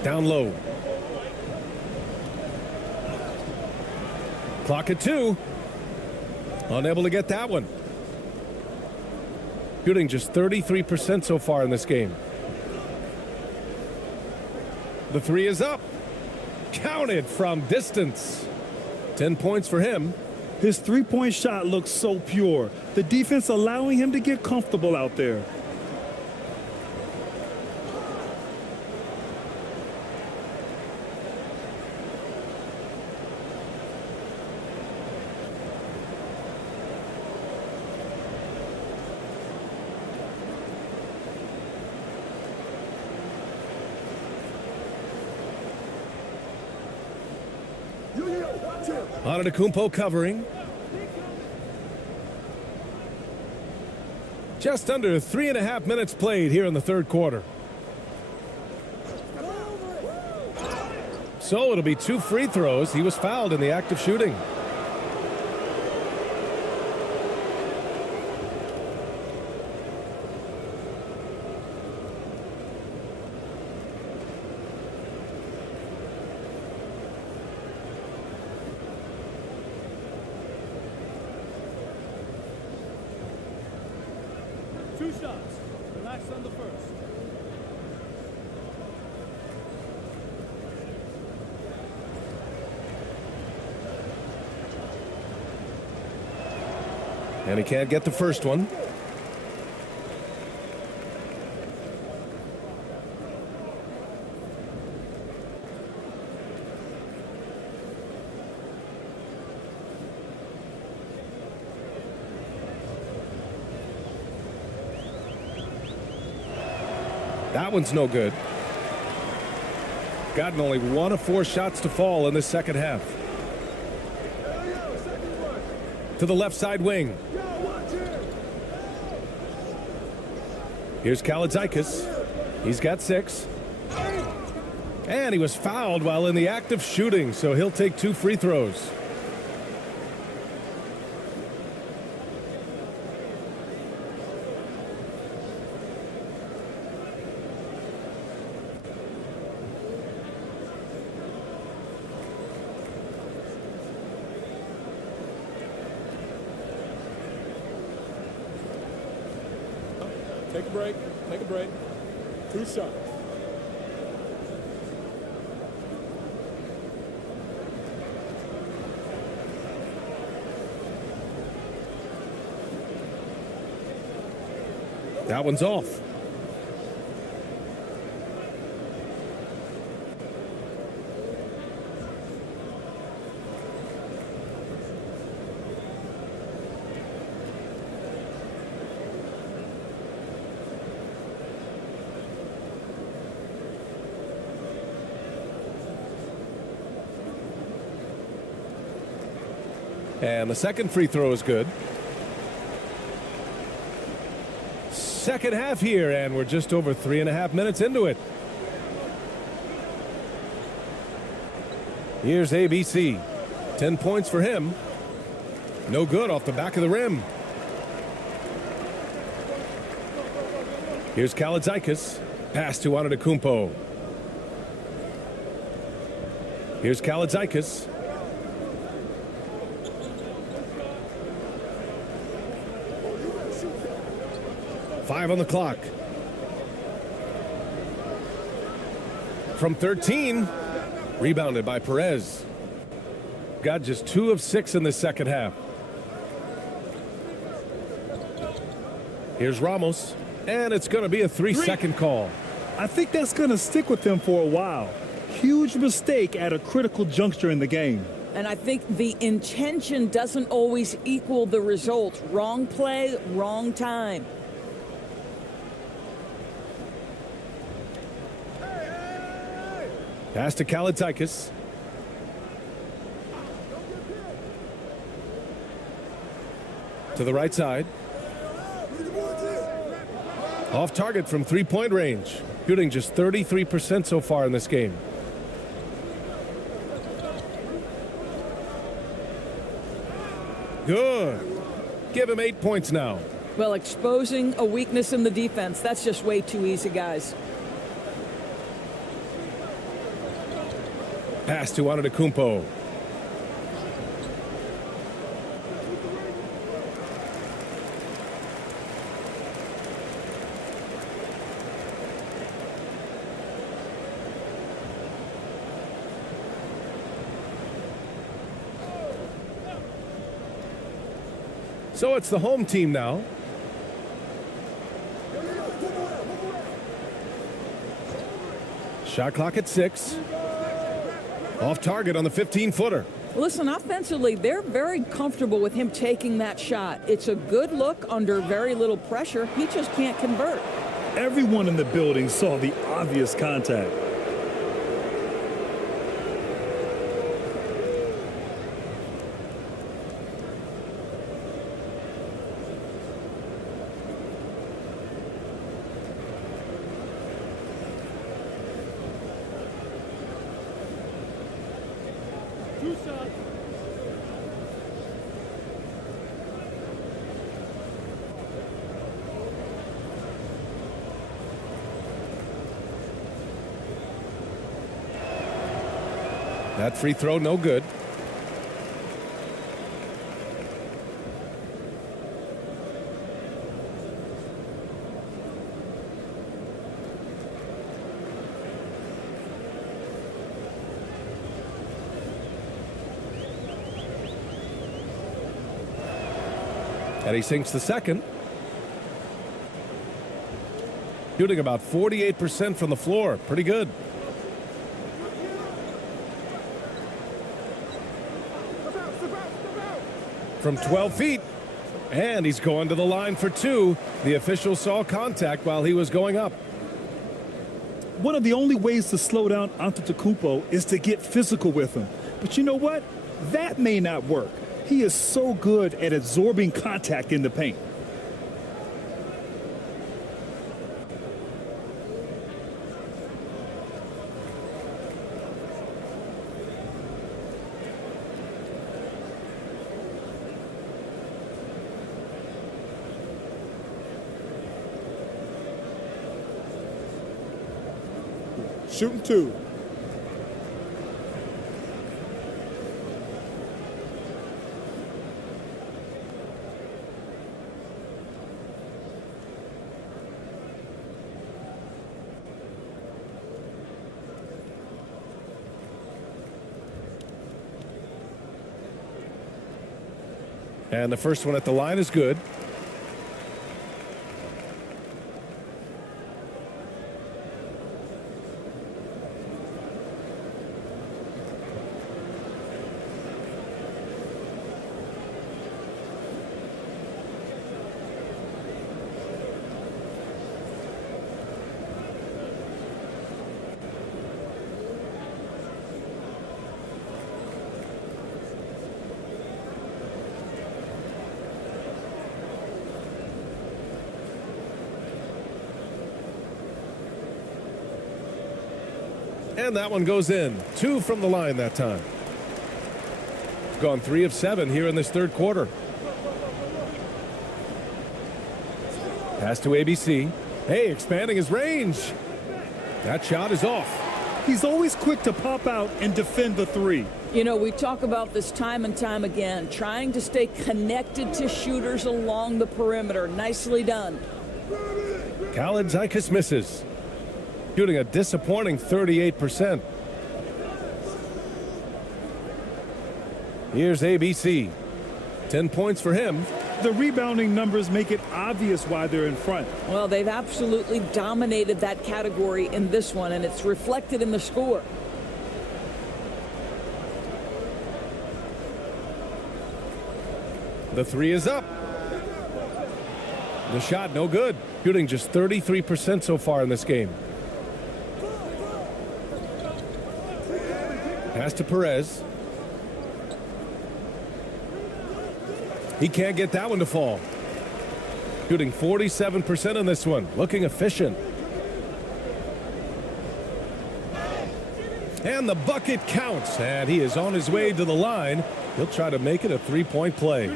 Down low. Clock at 2. Unable to get that one. Shooting just 33% so far in this game. The 3 is up. Counted from distance. 10 points for him. His three-point shot looks so pure. The defense allowing him to get comfortable out there. Antetokounmpo covering. Just under 3.5 minutes played here in the third quarter. So it'll be 2 free throws. He was fouled in the act of shooting. Two shots. Relax on the first. And he can't get the first one. That one's no good. Gotten only 1 of 4 shots to fall in the second half. To the left side wing. Here's Kalaitzakis. He's got 6. And he was fouled while in the act of shooting, so he'll take 2 free throws. Take a break. Take a break. 2 shots. That one's off. And the second free throw is good. Second half here, and we're just over 3.5 minutes into it. Here's ABC. 10 points for him. No good off the back of the rim. Here's Kalaitzakis. Pass to Antetokounmpo. Here's Kalaitzakis. Five on the clock. From 13, rebounded by Perez. Got just 2 of 6 in the second half. Here's Ramos, and it's going to be a 3-second call. I think that's going to stick with them for a while. Huge mistake at a critical juncture in the game. And I think the intention doesn't always equal the result. Wrong play, wrong time. Pass to Kalaitzakis. To the right side. Off target from 3-point range. Shooting just 33% so far in this game. Good. Give him 8 points now. Well, exposing a weakness in the defense, that's just way too easy, guys. Pass to Antetokounmpo. So it's the home team now. Shot clock at 6. Off target on the 15-footer. Listen, offensively, they're very comfortable with him taking that shot. It's a good look under very little pressure. He just can't convert. Everyone in the building saw the obvious contact. That free throw, no good. And he sinks the second. Shooting about 48% from the floor. Pretty good. From 12 feet. And he's going to the line for two. The official saw contact while he was going up. One of the only ways to slow down Antetokounmpo is to get physical with him. But you know what? That may not work. He is so good at absorbing contact in the paint. Shooting two. And the first one at the line is good. And that one goes in. 2 from the line that time. Gone 3 of 7 here in this third quarter. Pass to ABC. Hey, expanding his range. That shot is off. He's always quick to pop out and defend the three. You know, we talk about this time and time again, trying to stay connected to shooters along the perimeter. Nicely done. Kalaitzakis misses. Shooting a disappointing 38%. Here's ABC. 10 points for him. The rebounding numbers make it obvious why they're in front. Well, they've absolutely dominated that category in this one, and it's reflected in the score. The three is up. The shot no good. Shooting just 33% so far in this game. Pass to Perez. He can't get that one to fall. Shooting 47% on this one. Looking efficient. And the bucket counts. And he is on his way to the line. He'll try to make it a three-point play.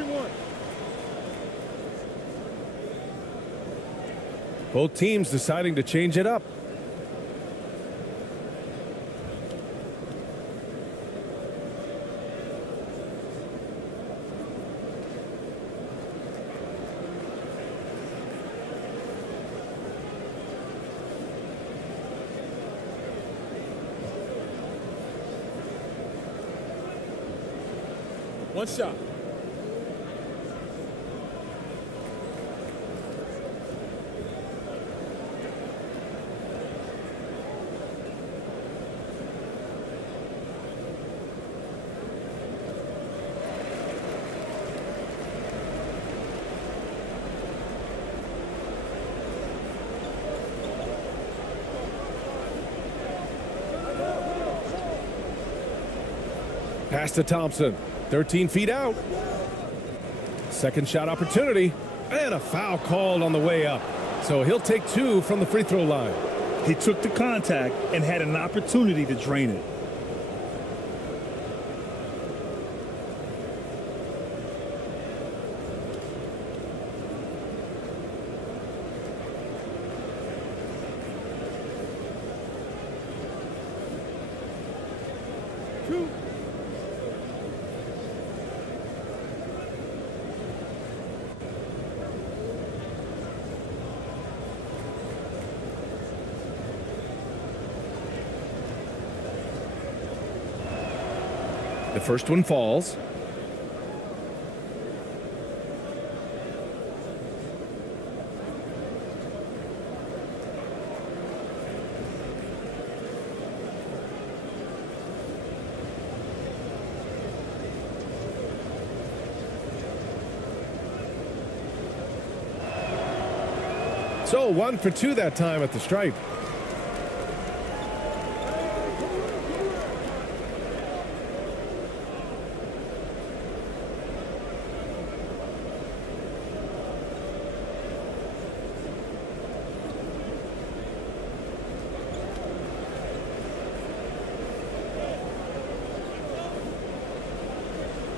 Both teams deciding to change it up. One shot. Pass to Thompson. 13 feet out. Second shot opportunity. And a foul called on the way up. So he'll take 2 from the free throw line. He took the contact and had an opportunity to drain it. Two. The first one falls. So 1 for 2 that time at the stripe.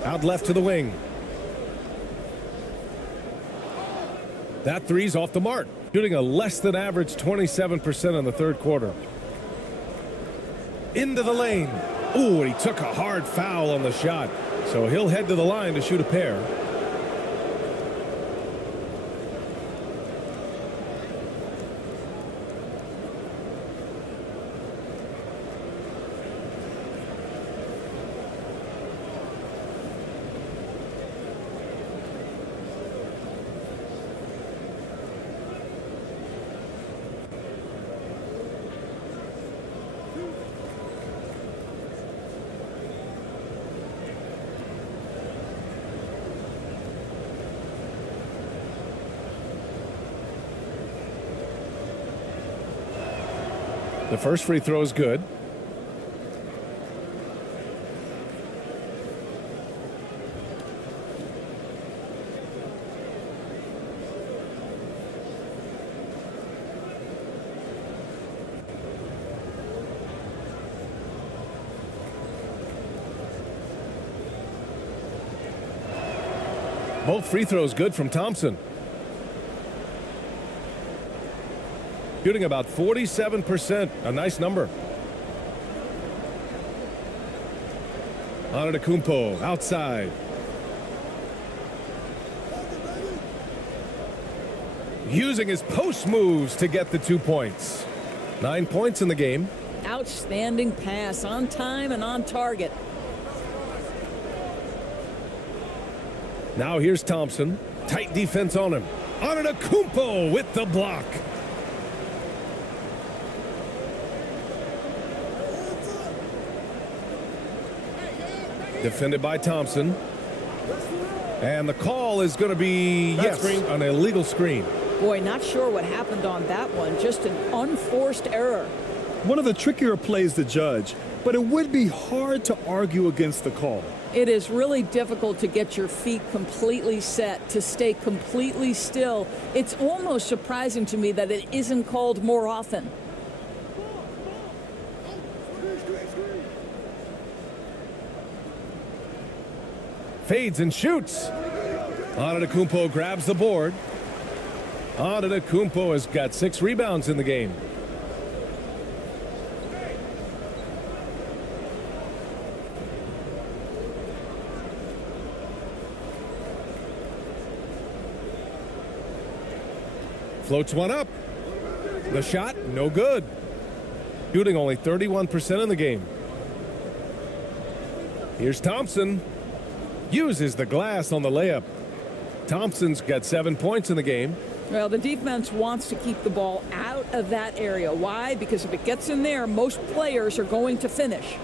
Out left to the wing. That three's off the mark. Shooting a less than average 27% in the third quarter. Into the lane. Ooh, and he took a hard foul on the shot. So he'll head to the line to shoot a pair. The first free throw is good. Both free throws good from Thompson. Shooting about 47%, a nice number. Antetokounmpo outside. Using his post moves to get the 2 points. 9 points in the game. Outstanding pass, on time and on target. Now here's Thompson. Tight defense on him. Antetokounmpo with the block. Defended by Thompson. And the call is going to be, yes, an illegal screen. Boy, not sure what happened on that one. Just an unforced error. One of the trickier plays to judge, but it would be hard to argue against the call. It is really difficult to get your feet completely set, to stay completely still. It's almost surprising to me that it isn't called more often. Fades and shoots. Antetokounmpo grabs the board. Antetokounmpo has got 6 rebounds in the game. Floats one up. The shot, no good. Shooting only 31% in the game. Here's Thompson. Uses the glass on the layup. Thompson's got 7 points in the game. Well, the defense wants to keep the ball out of that area. Why? Because if it gets in there, most players are going to finish.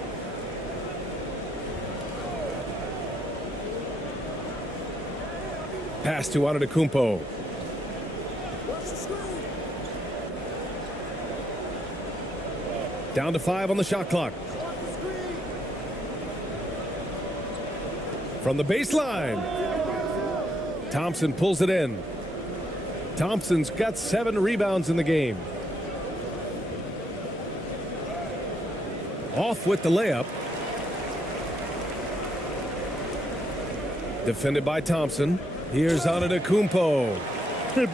Pass to Antetokounmpo. Down to 5 on the shot clock. From the baseline. Thompson pulls it in. Thompson's got 7 rebounds in the game. Off with the layup. Defended by Thompson. Here's Antetokounmpo.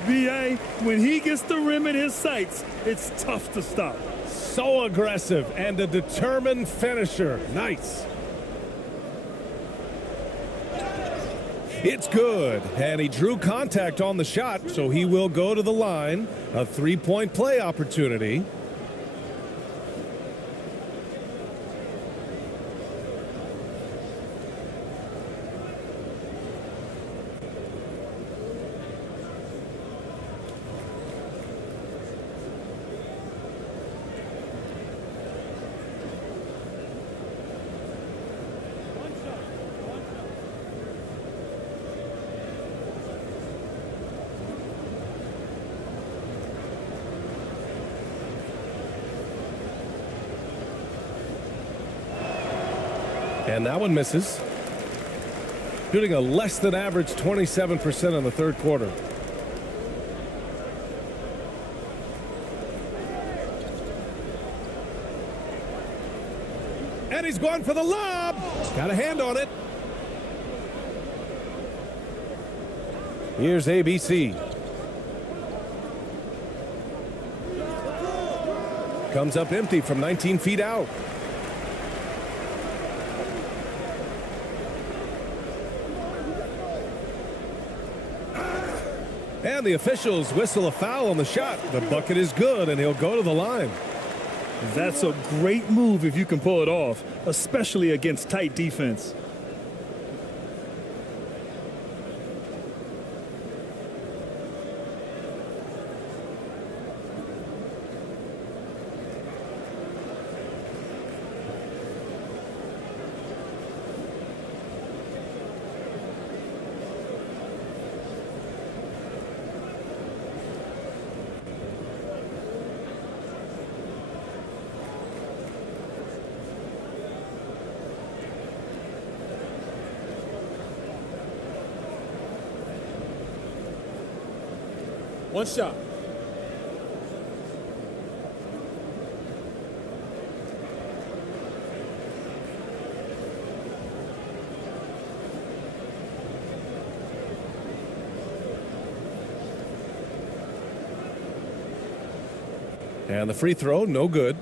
B.A., when he gets the rim in his sights, it's tough to stop. So aggressive and a determined finisher. Nice. It's good, and he drew contact on the shot, so he will go to the line. A 3-point play opportunity. And that one misses. Shooting a less than average 27% in the third quarter. And he's going for the lob. Got a hand on it. Here's ABC. Comes up empty from 19 feet out. And the officials whistle a foul on the shot. The bucket is good, and he'll go to the line. That's a great move if you can pull it off, especially against tight defense. One shot. And the free throw, no good.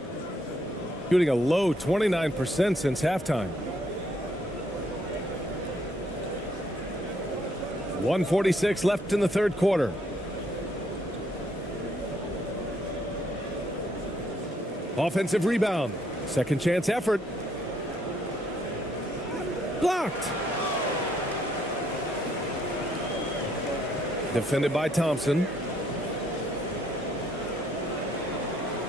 Shooting a low 29% since halftime. 1:46 left in the third quarter. Offensive rebound. Second chance effort. Blocked. Defended by Thompson.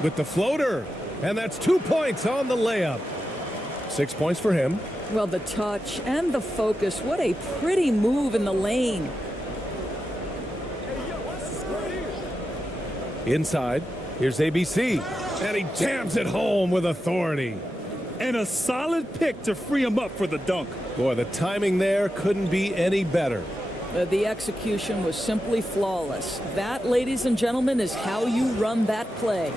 With the floater. And that's 2 points on the layup. 6 points for him. Well, the touch and the focus. What a pretty move in the lane. Inside. Here's ABC. And he jams it home with authority. And a solid pick to free him up for the dunk. Boy, the timing there couldn't be any better. The execution was simply flawless. That, ladies and gentlemen, is how you run that play.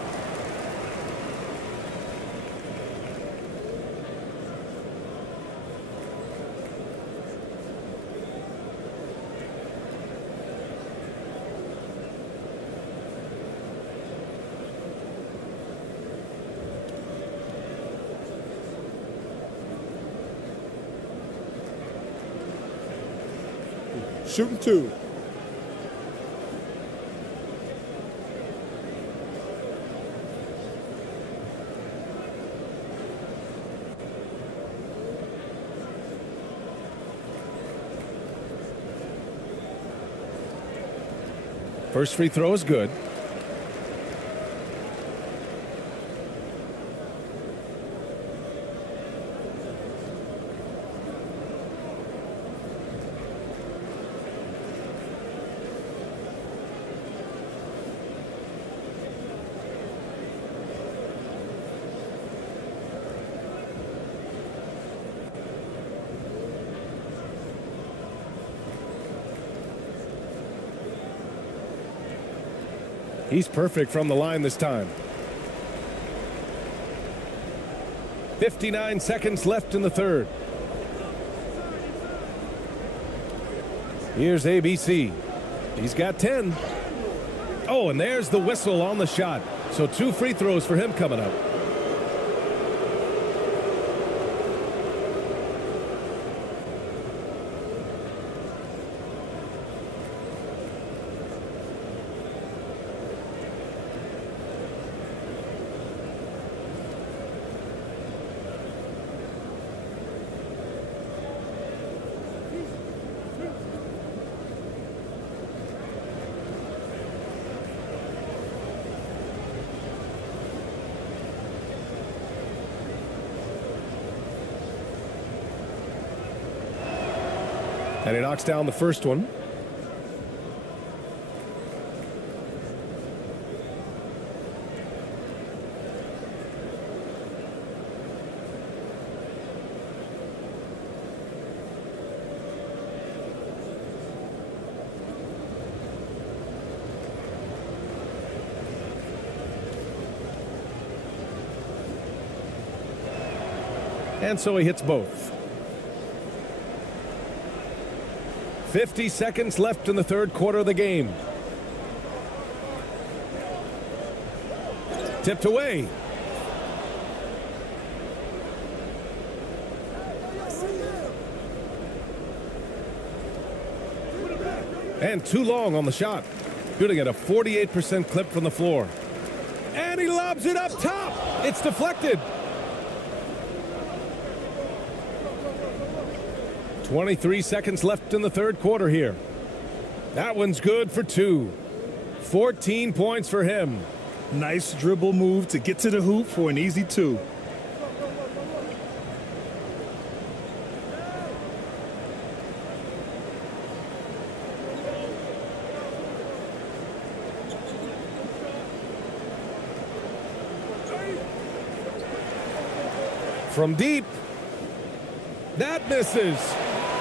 Shooting two. First free throw is good. He's perfect from the line this time. 59 seconds left in the third. Here's ABC. He's got 10. Oh, and there's the whistle on the shot. So 2 free throws for him coming up. And he knocks down the first one. And so he hits both. 50 seconds left in the third quarter of the game. Tipped away. And too long on the shot. Shooting at a 48% clip from the floor. And he lobs it up top. It's deflected. 23 seconds left in the third quarter here. That one's good for two. 14 points for him. Nice dribble move to get to the hoop for an easy two. From deep. That misses.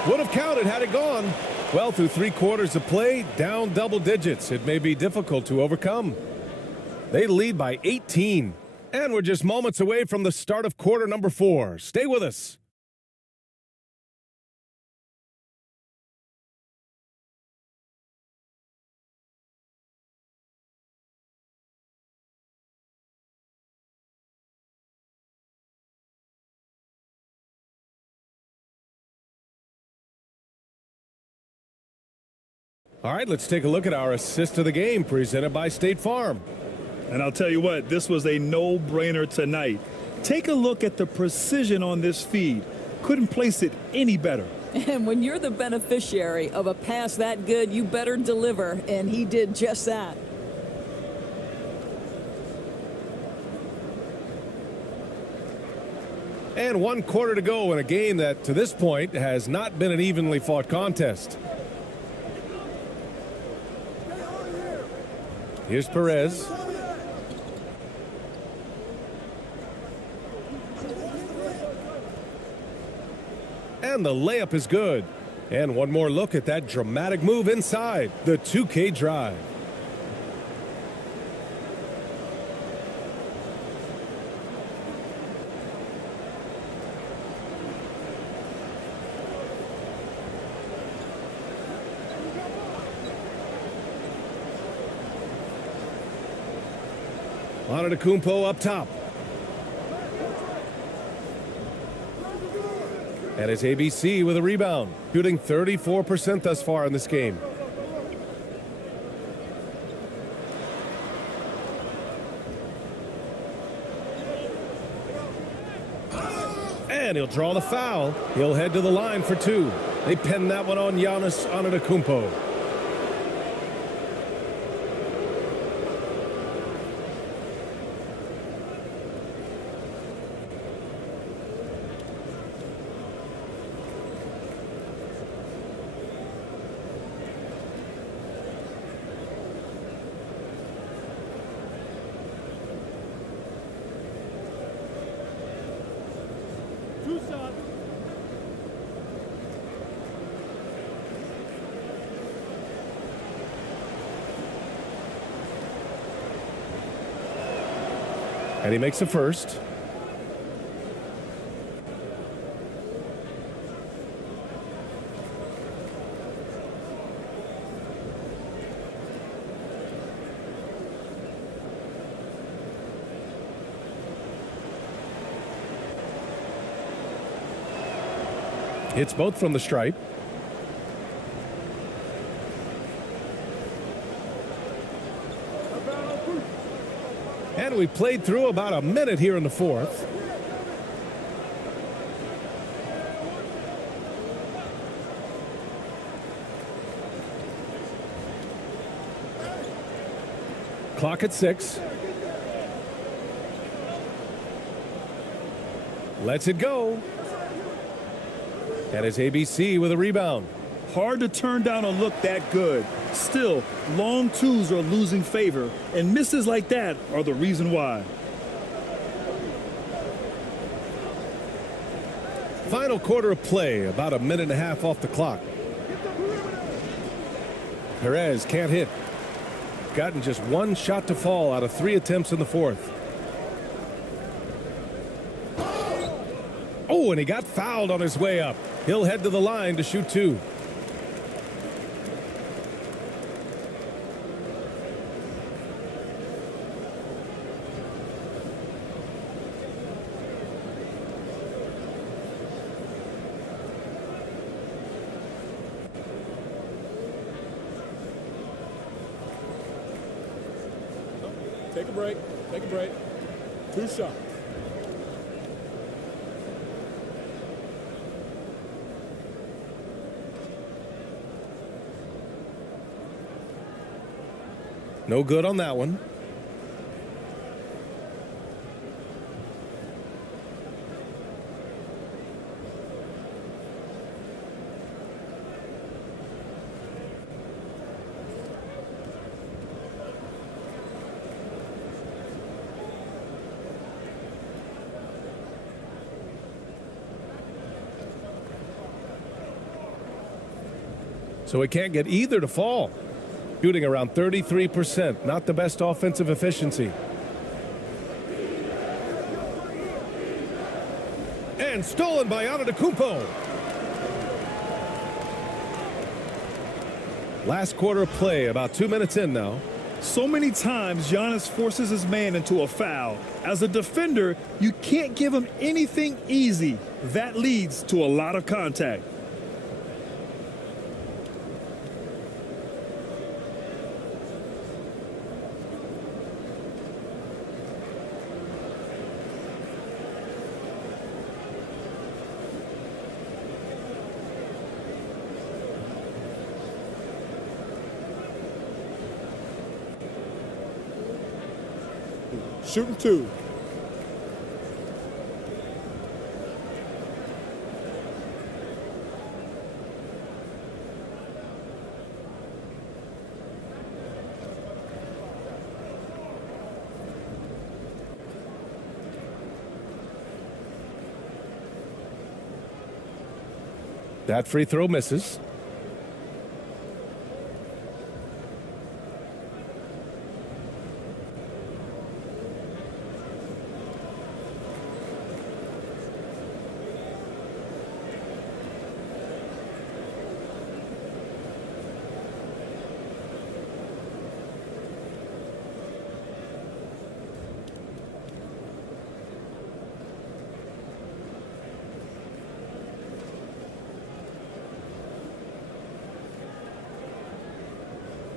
Would have counted had it gone. Well, through 3 quarters of play, down double digits. It may be difficult to overcome. They lead by 18. And we're just moments away from the start of quarter number 4. Stay with us. All right, let's take a look at our assist of the game presented by State Farm. And I'll tell you what, this was a no-brainer tonight. Take a look at the precision on this feed. Couldn't place it any better. And when you're the beneficiary of a pass that good, you better deliver, and he did just that. And 1 quarter to go in a game that, to this point, has not been an evenly fought contest. Here's Perez. And the layup is good. And one more look at that dramatic move inside. The 2K drive. Antetokounmpo up top. And it's ABC with a rebound, shooting 34% thus far in this game. And he'll draw the foul. He'll head to the line for 2. They pin that one on Giannis Antetokounmpo. And he makes a first. Hits both from the stripe. And we played through about a minute here in the fourth. Clock at 6. Lets it go. And it's ABC with a rebound. Hard to turn down a look that good. Still, long twos are losing favor, and misses like that are the reason why. Final quarter of play, about a minute and a half off the clock. Perez can't hit. Gotten just 1 shot to fall out of 3 attempts in the fourth. Oh, Oh, and he got fouled on his way up. He'll head to the line to shoot 2. Take a break. Take a break. 2 shots. No good on that one. So he can't get either to fall. Shooting around 33%, not the best offensive efficiency. And stolen by Antetokounmpo. Last quarter of play, about 2 minutes in now. So many times Giannis forces his man into a foul. As a defender, you can't give him anything easy. That leads to a lot of contact. Shooting 2. That free throw misses.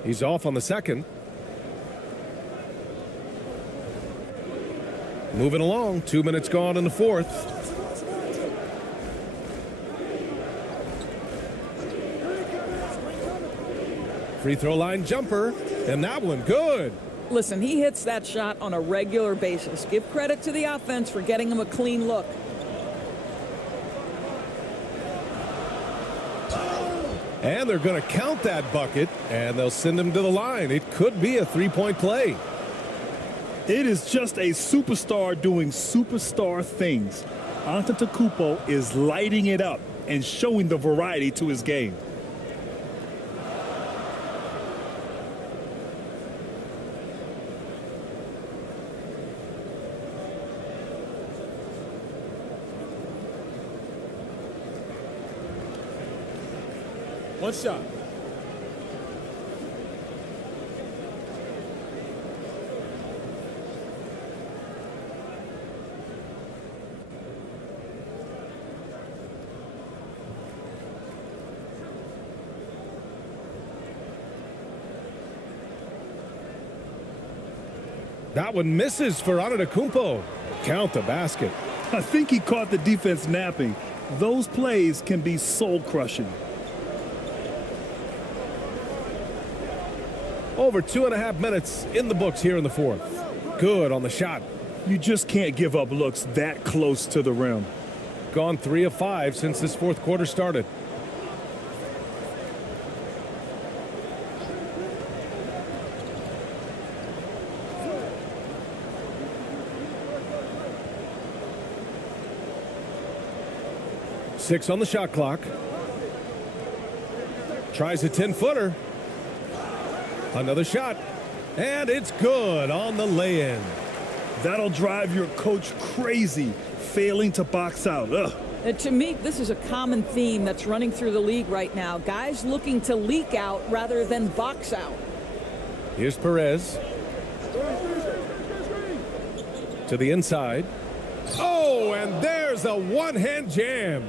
He's off on the second. Moving along, 2 minutes gone in the fourth. Free throw line jumper, and that one good. Listen, he hits that shot on a regular basis. Give credit to the offense for getting him a clean look. And they're going to count that bucket, and they'll send him to the line. It could be a three-point play. It is just a superstar doing superstar things. Antetokounmpo is lighting it up and showing the variety to his game. One shot. That one misses for Antetokounmpo. Count the basket. I think he caught the defense napping. Those plays can be soul-crushing. Over 2.5 minutes in the books here in the fourth. Good on the shot. You just can't give up looks that close to the rim. Gone 3 of 5 since this fourth quarter started. Six on the shot clock. Tries a 10-footer. Another shot. And it's good on the lay-in. That'll drive your coach crazy, failing to box out. Ugh. To me, this is a common theme that's running through the league right now. Guys looking to leak out rather than box out. Here's Perez. To the inside. Oh, and there's a one-hand jam.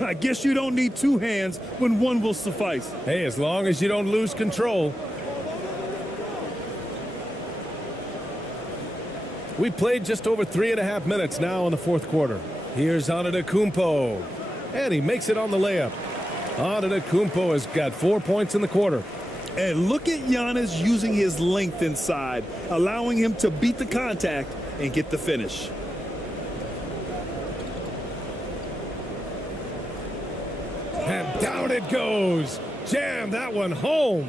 I guess you don't need two hands when one will suffice. Hey, as long as you don't lose control. We played just over 3.5 minutes now in the fourth quarter. Here's Antetokounmpo, and he makes it on the layup. Antetokounmpo has got 4 points in the quarter. And look at Giannis using his length inside, allowing him to beat the contact and get the finish. And down it goes. Jam that one home.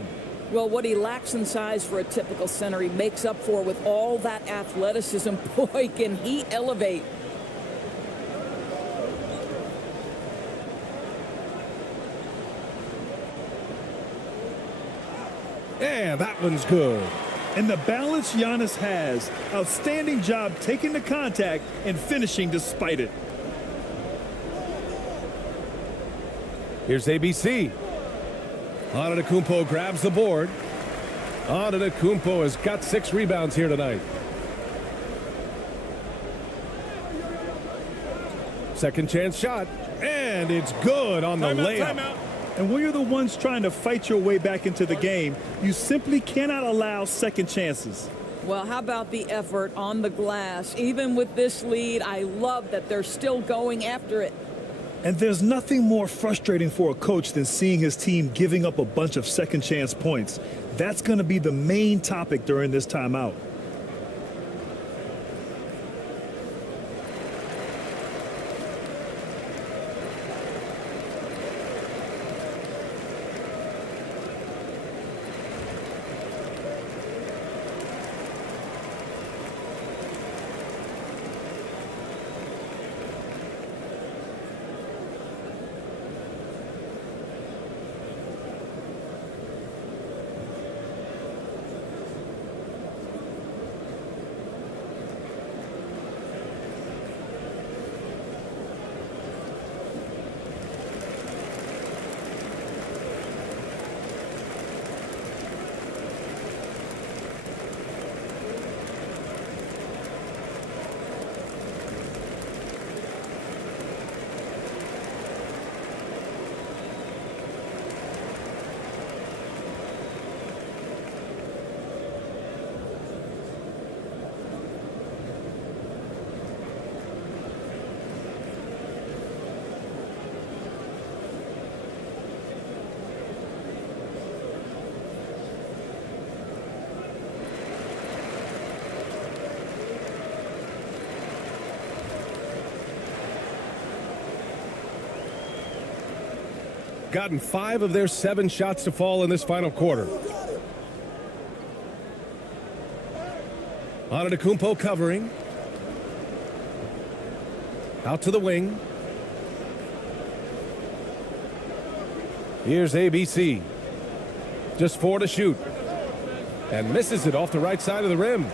Well, what he lacks in size for a typical center, he makes up for with all that athleticism. Boy, can he elevate. And that one's good. And the balance Giannis has, outstanding job taking the contact and finishing despite it. Here's ABC. Antetokounmpo grabs the board. Antetokounmpo has got 6 rebounds here tonight. Second chance shot, and it's good on the layup. Timeout. And when you're the ones trying to fight your way back into the game, you simply cannot allow second chances. Well, how about the effort on the glass? Even with this lead, I love that they're still going after it. And there's nothing more frustrating for a coach than seeing his team giving up a bunch of second chance points. That's going to be the main topic during this timeout. Gotten 5 of their 7 shots to fall in this final quarter. Antetokounmpo covering. Out to the wing. Here's ABC. Just 4 to shoot. And misses it off the right side of the rim.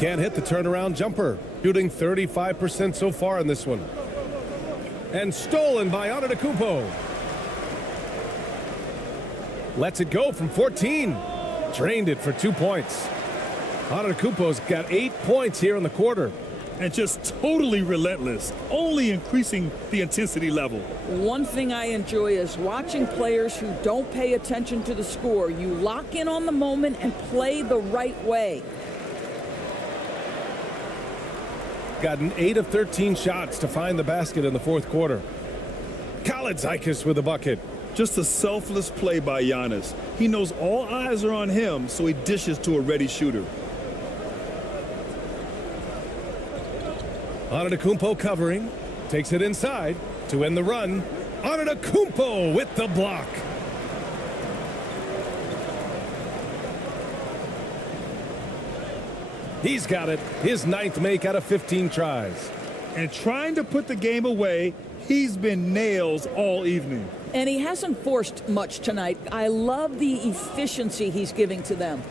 Can't hit the turnaround jumper. Shooting 35% so far in this one. And stolen by Antetokounmpo. Lets it go from 14. Drained it for 2 points. Antetokounmpo's got 8 points here in the quarter. And just totally relentless, only increasing the intensity level. One thing I enjoy is watching players who don't pay attention to the score. You lock in on the moment and play the right way. Gotten 8 of 13 shots to find the basket in the fourth quarter. Kalaitzakis with a bucket. Just a selfless play by Giannis. He knows all eyes are on him, so he dishes to a ready shooter. Antetokounmpo covering. Takes it inside to end the run. Antetokounmpo with the block. He's got it. His 9th make out of 15 tries. And trying to put the game away, he's been nails all evening. And he hasn't forced much tonight. I love the efficiency he's giving to them.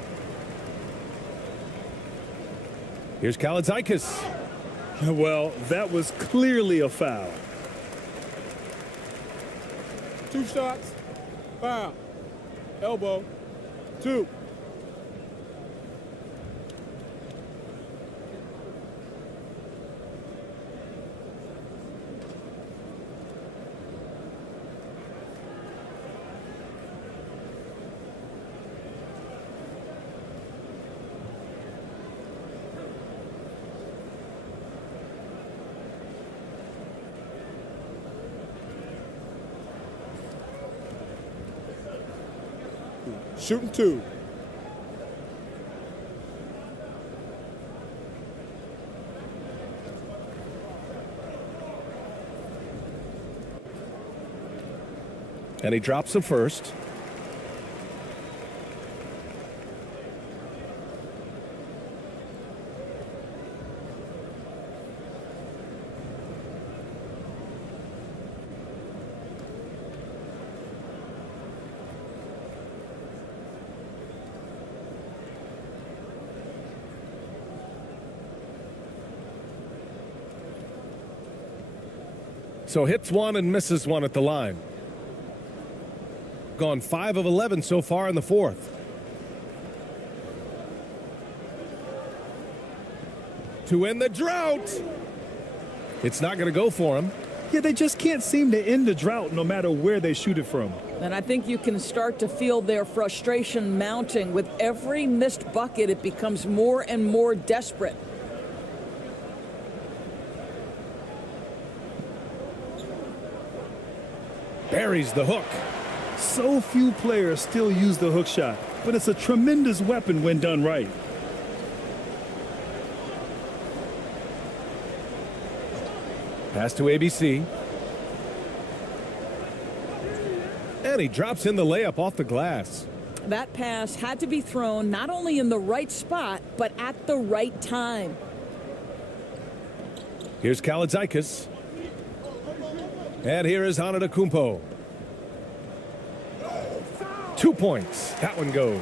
Here's Kalaitzakis. Well, that was clearly a foul. 2 shots. Foul. Elbow. 2. Shooting 2. And he drops the first. So hits one and misses one at the line. Gone 5 of 11 so far in the fourth. To end the drought. It's not going to go for him. Yeah, they just can't seem to end the drought no matter where they shoot it from. And I think you can start to feel their frustration mounting. With every missed bucket, it becomes more and more desperate. Buries the hook. So few players still use the hook shot, but it's a tremendous weapon when done right. Pass to ABC. And he drops in the layup off the glass. That pass had to be thrown not only in the right spot, but at the right time. Here's Kalaitzakis. And here is Antetokounmpo. 2 points. That one goes.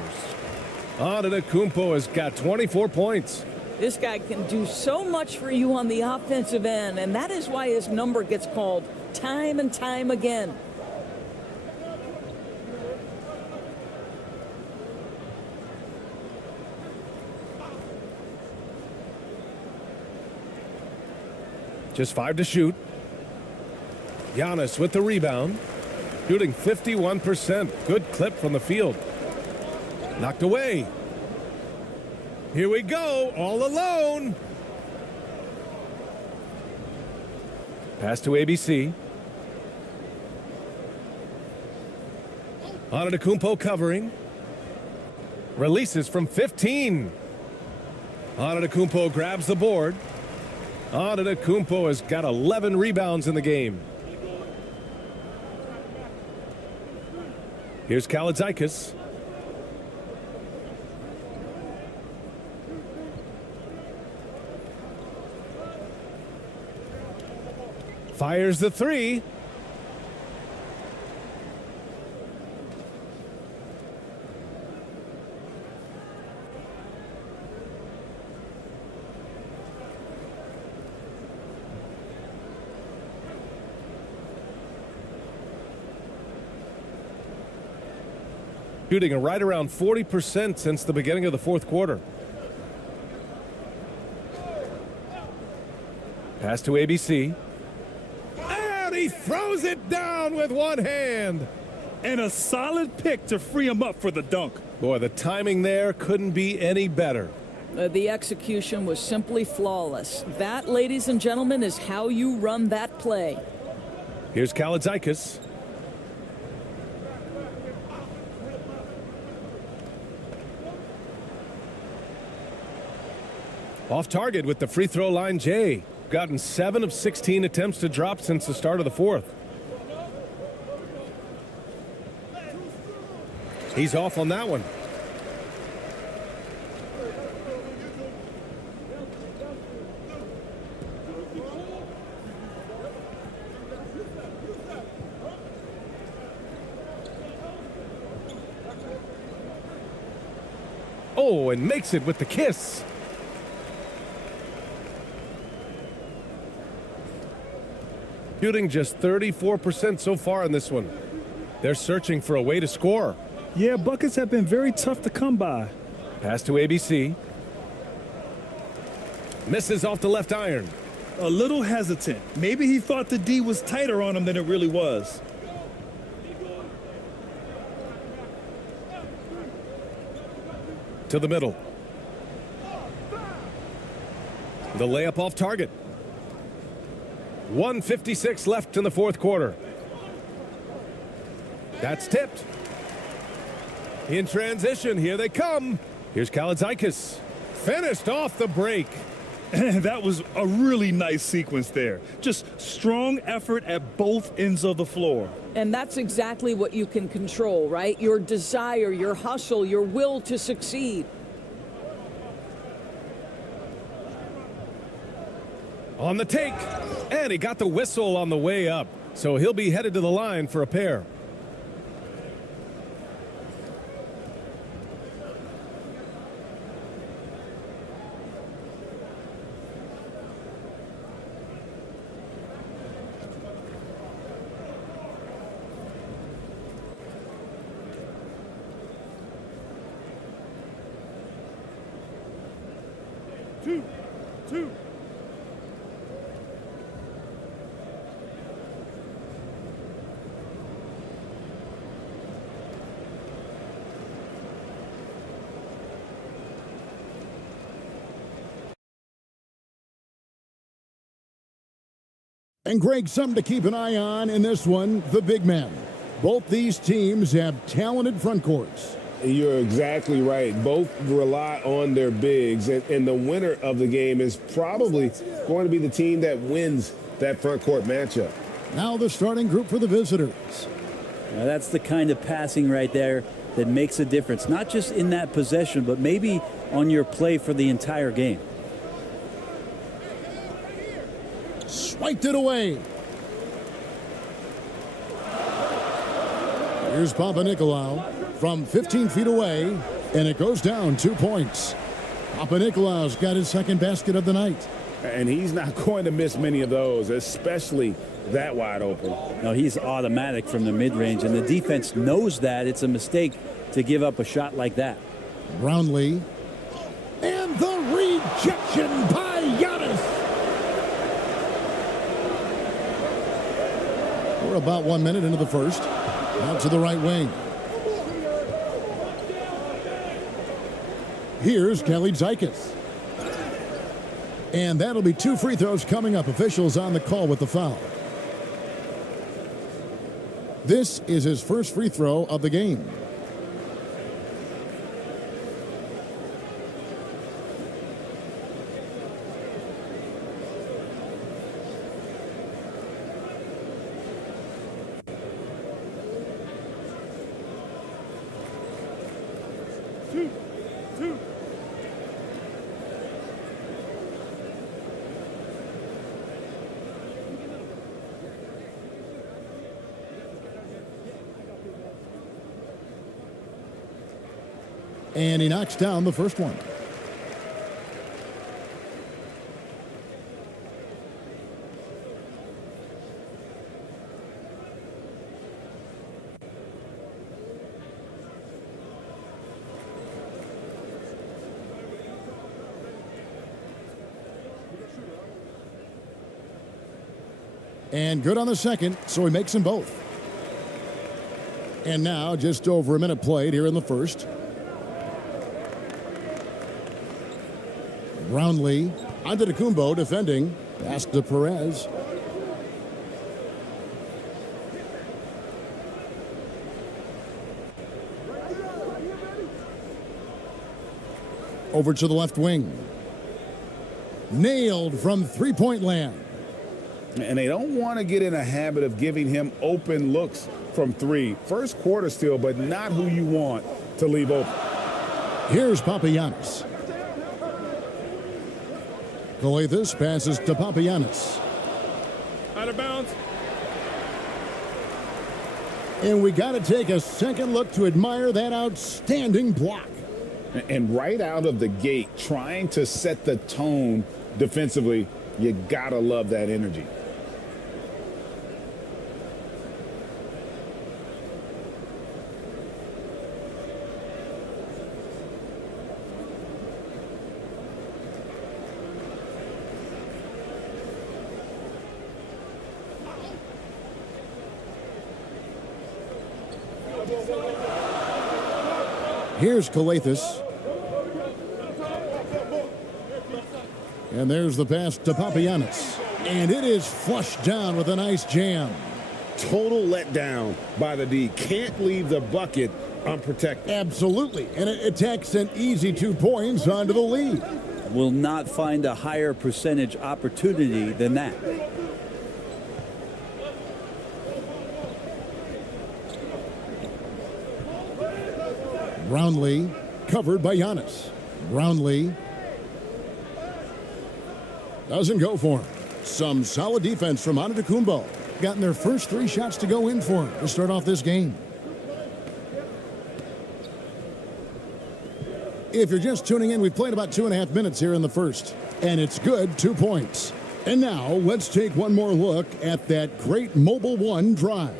Antetokounmpo has got 24 points. This guy can do so much for you on the offensive end, and that is why his number gets called time and time again. Just 5 to shoot. Giannis with the rebound. Shooting 51%. Good clip from the field. Knocked away. Here we go. All alone. Pass to ABC. Antetokounmpo covering. Releases from 15. Antetokounmpo grabs the board. Antetokounmpo has got 11 rebounds in the game. Here's Kalaitzakis. Fires the three. Shooting right around 40% since the beginning of the fourth quarter. Pass to ABC. And he throws it down with one hand. And a solid pick to free him up for the dunk. Boy, the timing there couldn't be any better. The execution was simply flawless. That, ladies and gentlemen, is how you run that play. Here's Kalaitzakis. Off target with the free throw line, Jay. Gotten 7 of 16 attempts to drop since the start of the fourth. He's off on that one. Oh, and makes it with the kiss. Shooting just 34% so far in this one. They're searching for a way to score. Yeah, buckets have been very tough to come by. Pass to ABC. Misses off the left iron. A little hesitant. Maybe he thought the D was tighter on him than it really was. To the middle. The layup off target. 1:56 left in the fourth quarter. That's tipped. In transition, here they come. Here's Kaladzikis. Finished off the break. That was a really nice sequence there. Just strong effort at both ends of the floor. And that's exactly what you can control, right? Your desire, your hustle, your will to succeed. On the take. And he got the whistle on the way up. So he'll be headed to the line for a pair. Two. And Greg, something to keep an eye on in this one, the big man. Both these teams have talented front courts. You're exactly right. Both rely on their bigs, and the winner of the game is probably going to be the team that wins that front court matchup. Now the starting group for the visitors. Now that's the kind of passing right there that makes a difference, not just in that possession, but maybe on your play for the entire game. Swiped it away. Here's Papanikolaou from 15 feet away, and it goes down 2 points. Papanikolaou's got his second basket of the night. And he's not going to miss many of those, especially that wide open. No, he's automatic from the mid-range, and the defense knows that. It's a mistake to give up a shot like that. Brownlee. And the rejection by Giannis. We're about 1 minute into the first. Out to the right wing. Here's Kaladzikis. And that'll be 2 free throws coming up. Officials on the call with the foul. This is his first free throw of the game. Two. And he knocks down the first one. And good on the second, so he makes them both. And now just over a minute played here in the first. Brownlee, Antetokounmpo defending. Pass to Perez. Over to the left wing. Nailed from three-point land. And they don't want to get in a habit of giving him open looks from three. First quarter still, but not who you want to leave open. Here's Papagiannis. Calathes passes to Papagiannis. Out of bounds. And we got to take a second look to admire that outstanding block. And right out of the gate, trying to set the tone defensively, you gotta love that energy. Here's Calathis. And there's the pass to Papagiannis. And it is flushed down with a nice jam. Total letdown by the D. Can't leave the bucket unprotected. Absolutely. And it takes an easy 2 points onto the lead. Will not find a higher percentage opportunity than that. Brownlee covered by Giannis. Brownlee doesn't go for him. Some solid defense from Antetokounmpo. Gotten their first 3 shots to go in for him to start off this game. If you're just tuning in, we've played about 2.5 minutes here in the first. And it's good, 2 points. And now let's take one more look at that great Mobile One drive.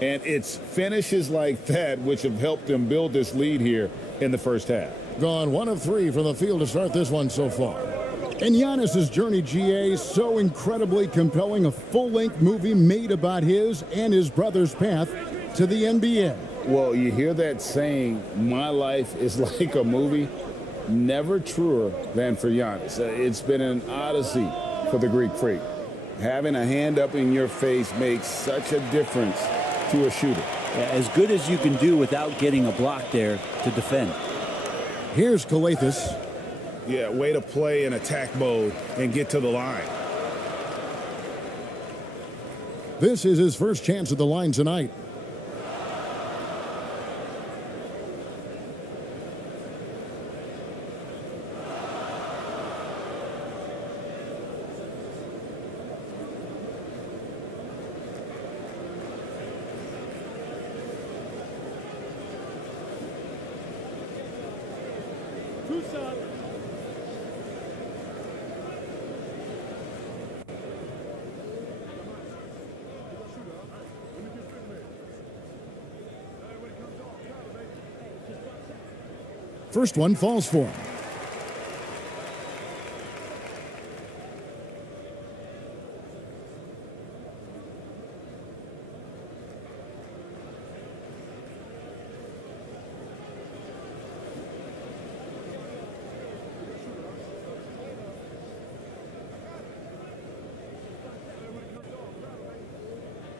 And it's finishes like that which have helped them build this lead here in the first half. Gone 1 of 3 from the field to start this one so far. And Giannis's journey, GA, so incredibly compelling. A full-length movie made about his and his brother's path to the NBA. Well, you hear that saying, my life is like a movie. Never truer than for Giannis. It's been an odyssey for the Greek freak. Having a hand up in your face makes such a difference to a shooter. Yeah, as good as you can do without getting a block there to defend. Here's Calathis. Yeah, way to play in attack mode and get to the line. This is his first chance at the line tonight. First one falls for him.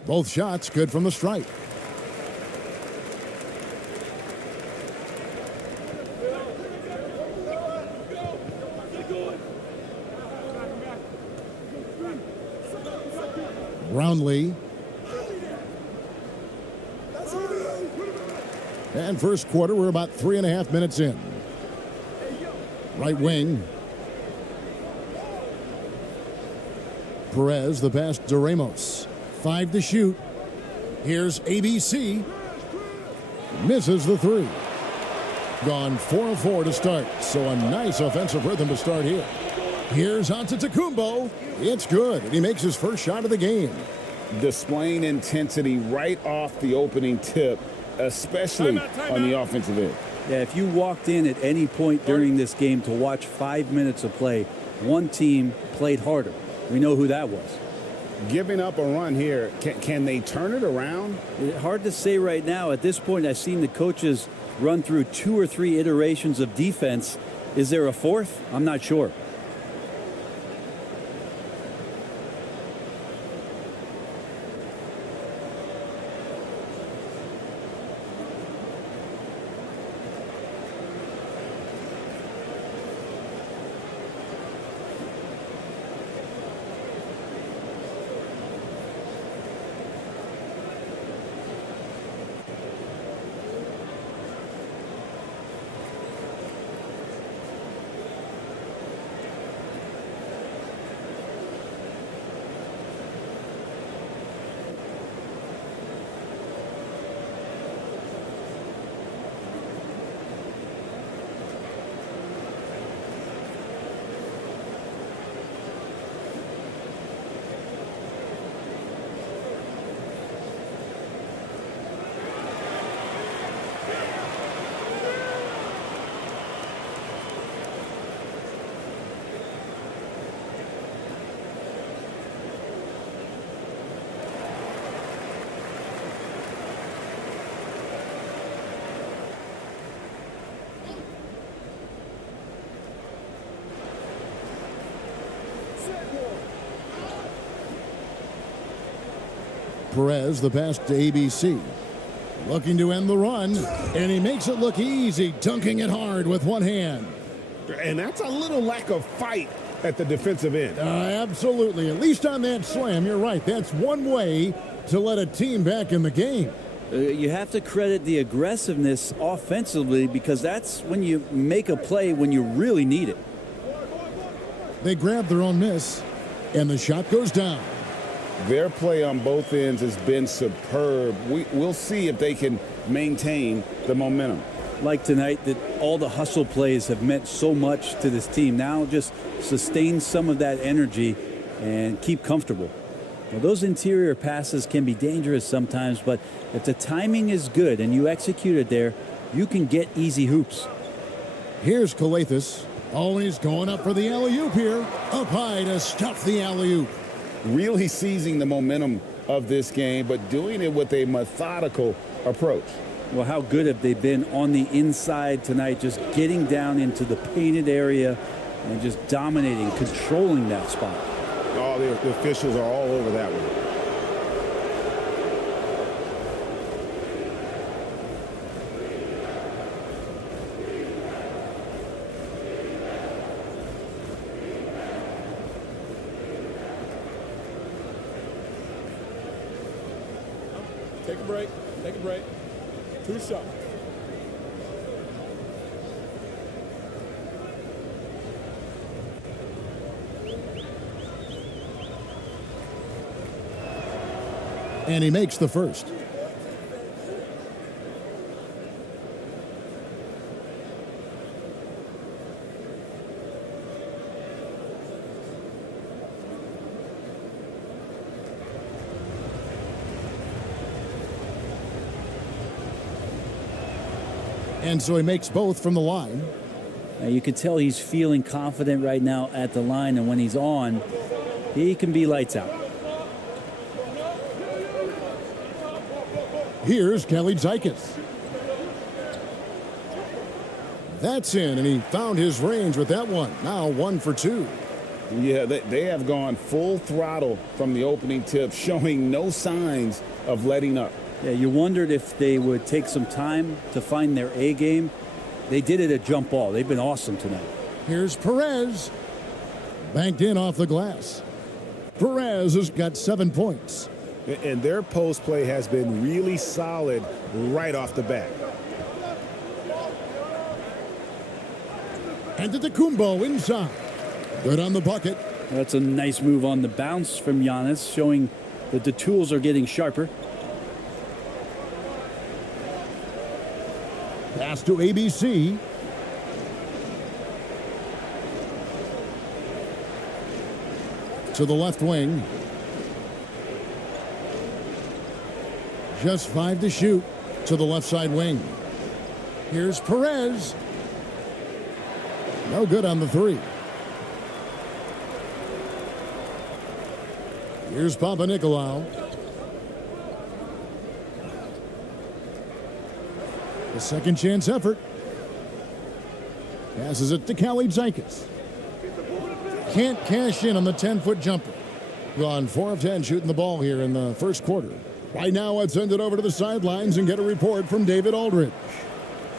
Both shots good from the stripe. Brownlee. And first quarter, we're about 3.5 minutes in. Right wing. Perez, the pass to Ramos. 5 to shoot. Here's ABC. Misses the 3. Gone 4 of 4 to start. So a nice offensive rhythm to start here. Here's Antetokounmpo. It's good. And he makes his first shot of the game. Displaying intensity right off the opening tip, especially on the offensive end. Yeah, if you walked in at any point during this game to watch 5 minutes of play, one team played harder. We know who that was. Giving up a run here, can they turn it around? Hard to say right now. At this point, I've seen the coaches run through 2 or 3 iterations of defense. Is there a fourth? I'm not sure. Perez, the pass to ABC. Looking to end the run, and he makes it look easy, dunking it hard with one hand. And that's a little lack of fight at the defensive end. Absolutely. At least on that slam, you're right. That's one way to let a team back in the game. You have to credit the aggressiveness offensively, because that's when you make a play when you really need it. They grab their own miss, and the shot goes down. Their play on both ends has been superb. We'll see if they can maintain the momentum. Like tonight, that all the hustle plays have meant so much to this team. Now just sustain some of that energy and keep comfortable. Well, those interior passes can be dangerous sometimes, but if the timing is good and you execute it there, you can get easy hoops. Here's Calathis. Always going up for the alley-oop here. Up high to stuff the alley-oop. Really seizing the momentum of this game, but doing it with a methodical approach. Well, how good have they been on the inside tonight, just getting down into the painted area and just dominating, controlling that spot. Oh, the officials are all over that one. Take a break. Take a break. 2 shots. And he makes the first. And so he makes both from the line. Now you can tell he's feeling confident right now at the line, and when he's on, he can be lights out. Here's Kelly Zykis. That's in, and he found his range with that one. Now 1 for 2. Yeah, they have gone full throttle from the opening tip, showing no signs of letting up. Yeah, you wondered if they would take some time to find their A game. They did it at jump ball. They've been awesome tonight. Here's Perez. Banked in off the glass. Perez has got 7 points. And their post play has been really solid right off the bat. And Antetokounmpo inside. Good on the bucket. That's a nice move on the bounce from Giannis, showing that the tools are getting sharper. Pass to ABC. To the left wing. Just 5 to shoot to the left side wing. Here's Perez. No good on the 3. Here's Papanikolaou. The second chance effort. Passes it to Kelly Zykis. Can't cash in on the 10-foot jumper. Gone 4 of 10 shooting the ball here in the first quarter. Right now, let's send it over to the sidelines and get a report from David Aldridge.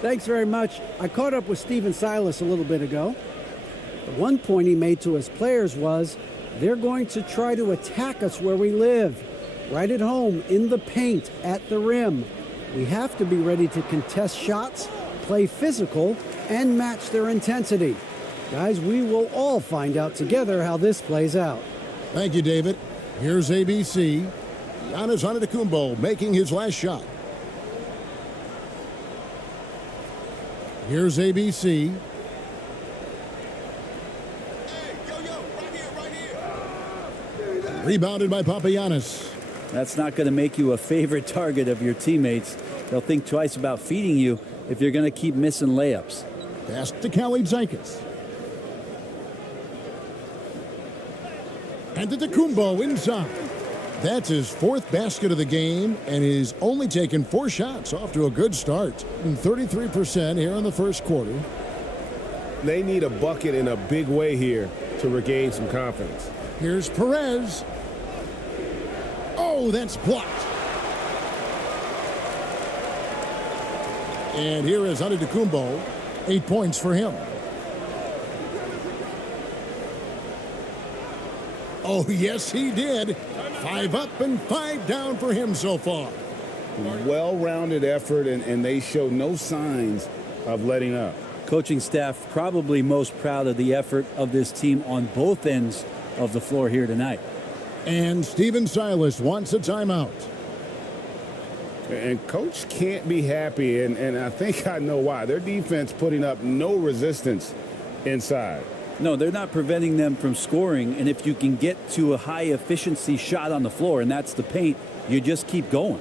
Thanks very much. I caught up with Stephen Silas a little bit ago. The one point he made to his players was, they're going to try to attack us where we live, right at home, in the paint, at the rim. We have to be ready to contest shots, play physical, and match their intensity. Guys, we will all find out together how this plays out. Thank you, David. Here's ABC. Giannis Antetokounmpo making his last shot. Here's ABC. Rebounded by Papagiannis. That's not going to make you a favorite target of your teammates. They'll think twice about feeding you if you're going to keep missing layups. Pass to Kelly Zykis. And Antetokounmpo inside. That's his 4th basket of the game, and he's only taken 4 shots. Off to a good start. And 33% here in the first quarter. They need a bucket in a big way here to regain some confidence. Here's Perez. Oh, that's blocked. And here is Antetokounmpo. 8 points for him. Oh, yes, he did. 5 up and 5 down for him so far. Well-rounded effort, and they show no signs of letting up. Coaching staff probably most proud of the effort of this team on both ends of the floor here tonight. And Stephen Silas wants a timeout. And Coach can't be happy, and I think I know why. Their defense putting up no resistance inside. No, they're not preventing them from scoring, and if you can get to a high-efficiency shot on the floor, and that's the paint, you just keep going.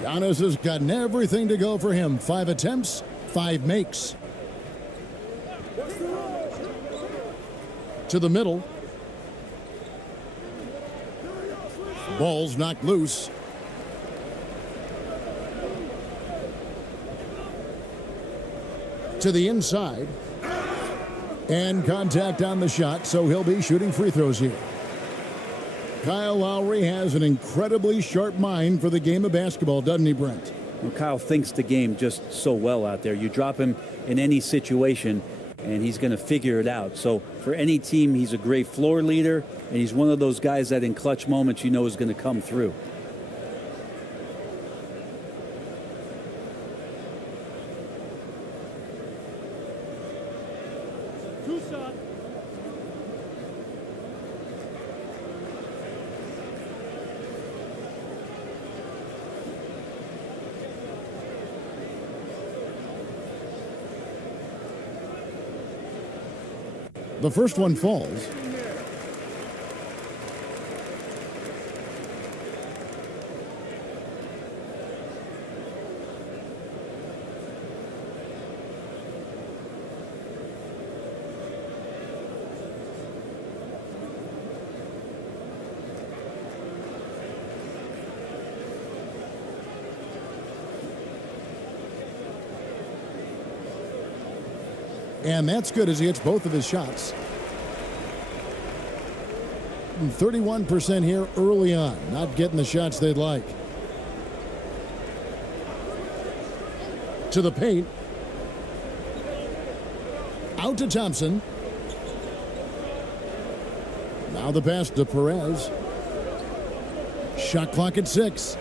Giannis has gotten everything to go for him. 5 attempts, 5 makes. To the middle. Ball's knocked loose. To the inside. And contact on the shot, so he'll be shooting free throws here. Kyle Lowry has an incredibly sharp mind for the game of basketball, doesn't he, Brent? Well, Kyle thinks the game just so well out there. You drop him in any situation, and he's going to figure it out. So for any team, he's a great floor leader, and he's one of those guys that in clutch moments you know is going to come through. The first one falls. And that's good as he hits both of his shots. 31% here early on, not getting the shots they'd like. To the paint. Out to Thompson. Now the pass to Perez. Shot clock at 6.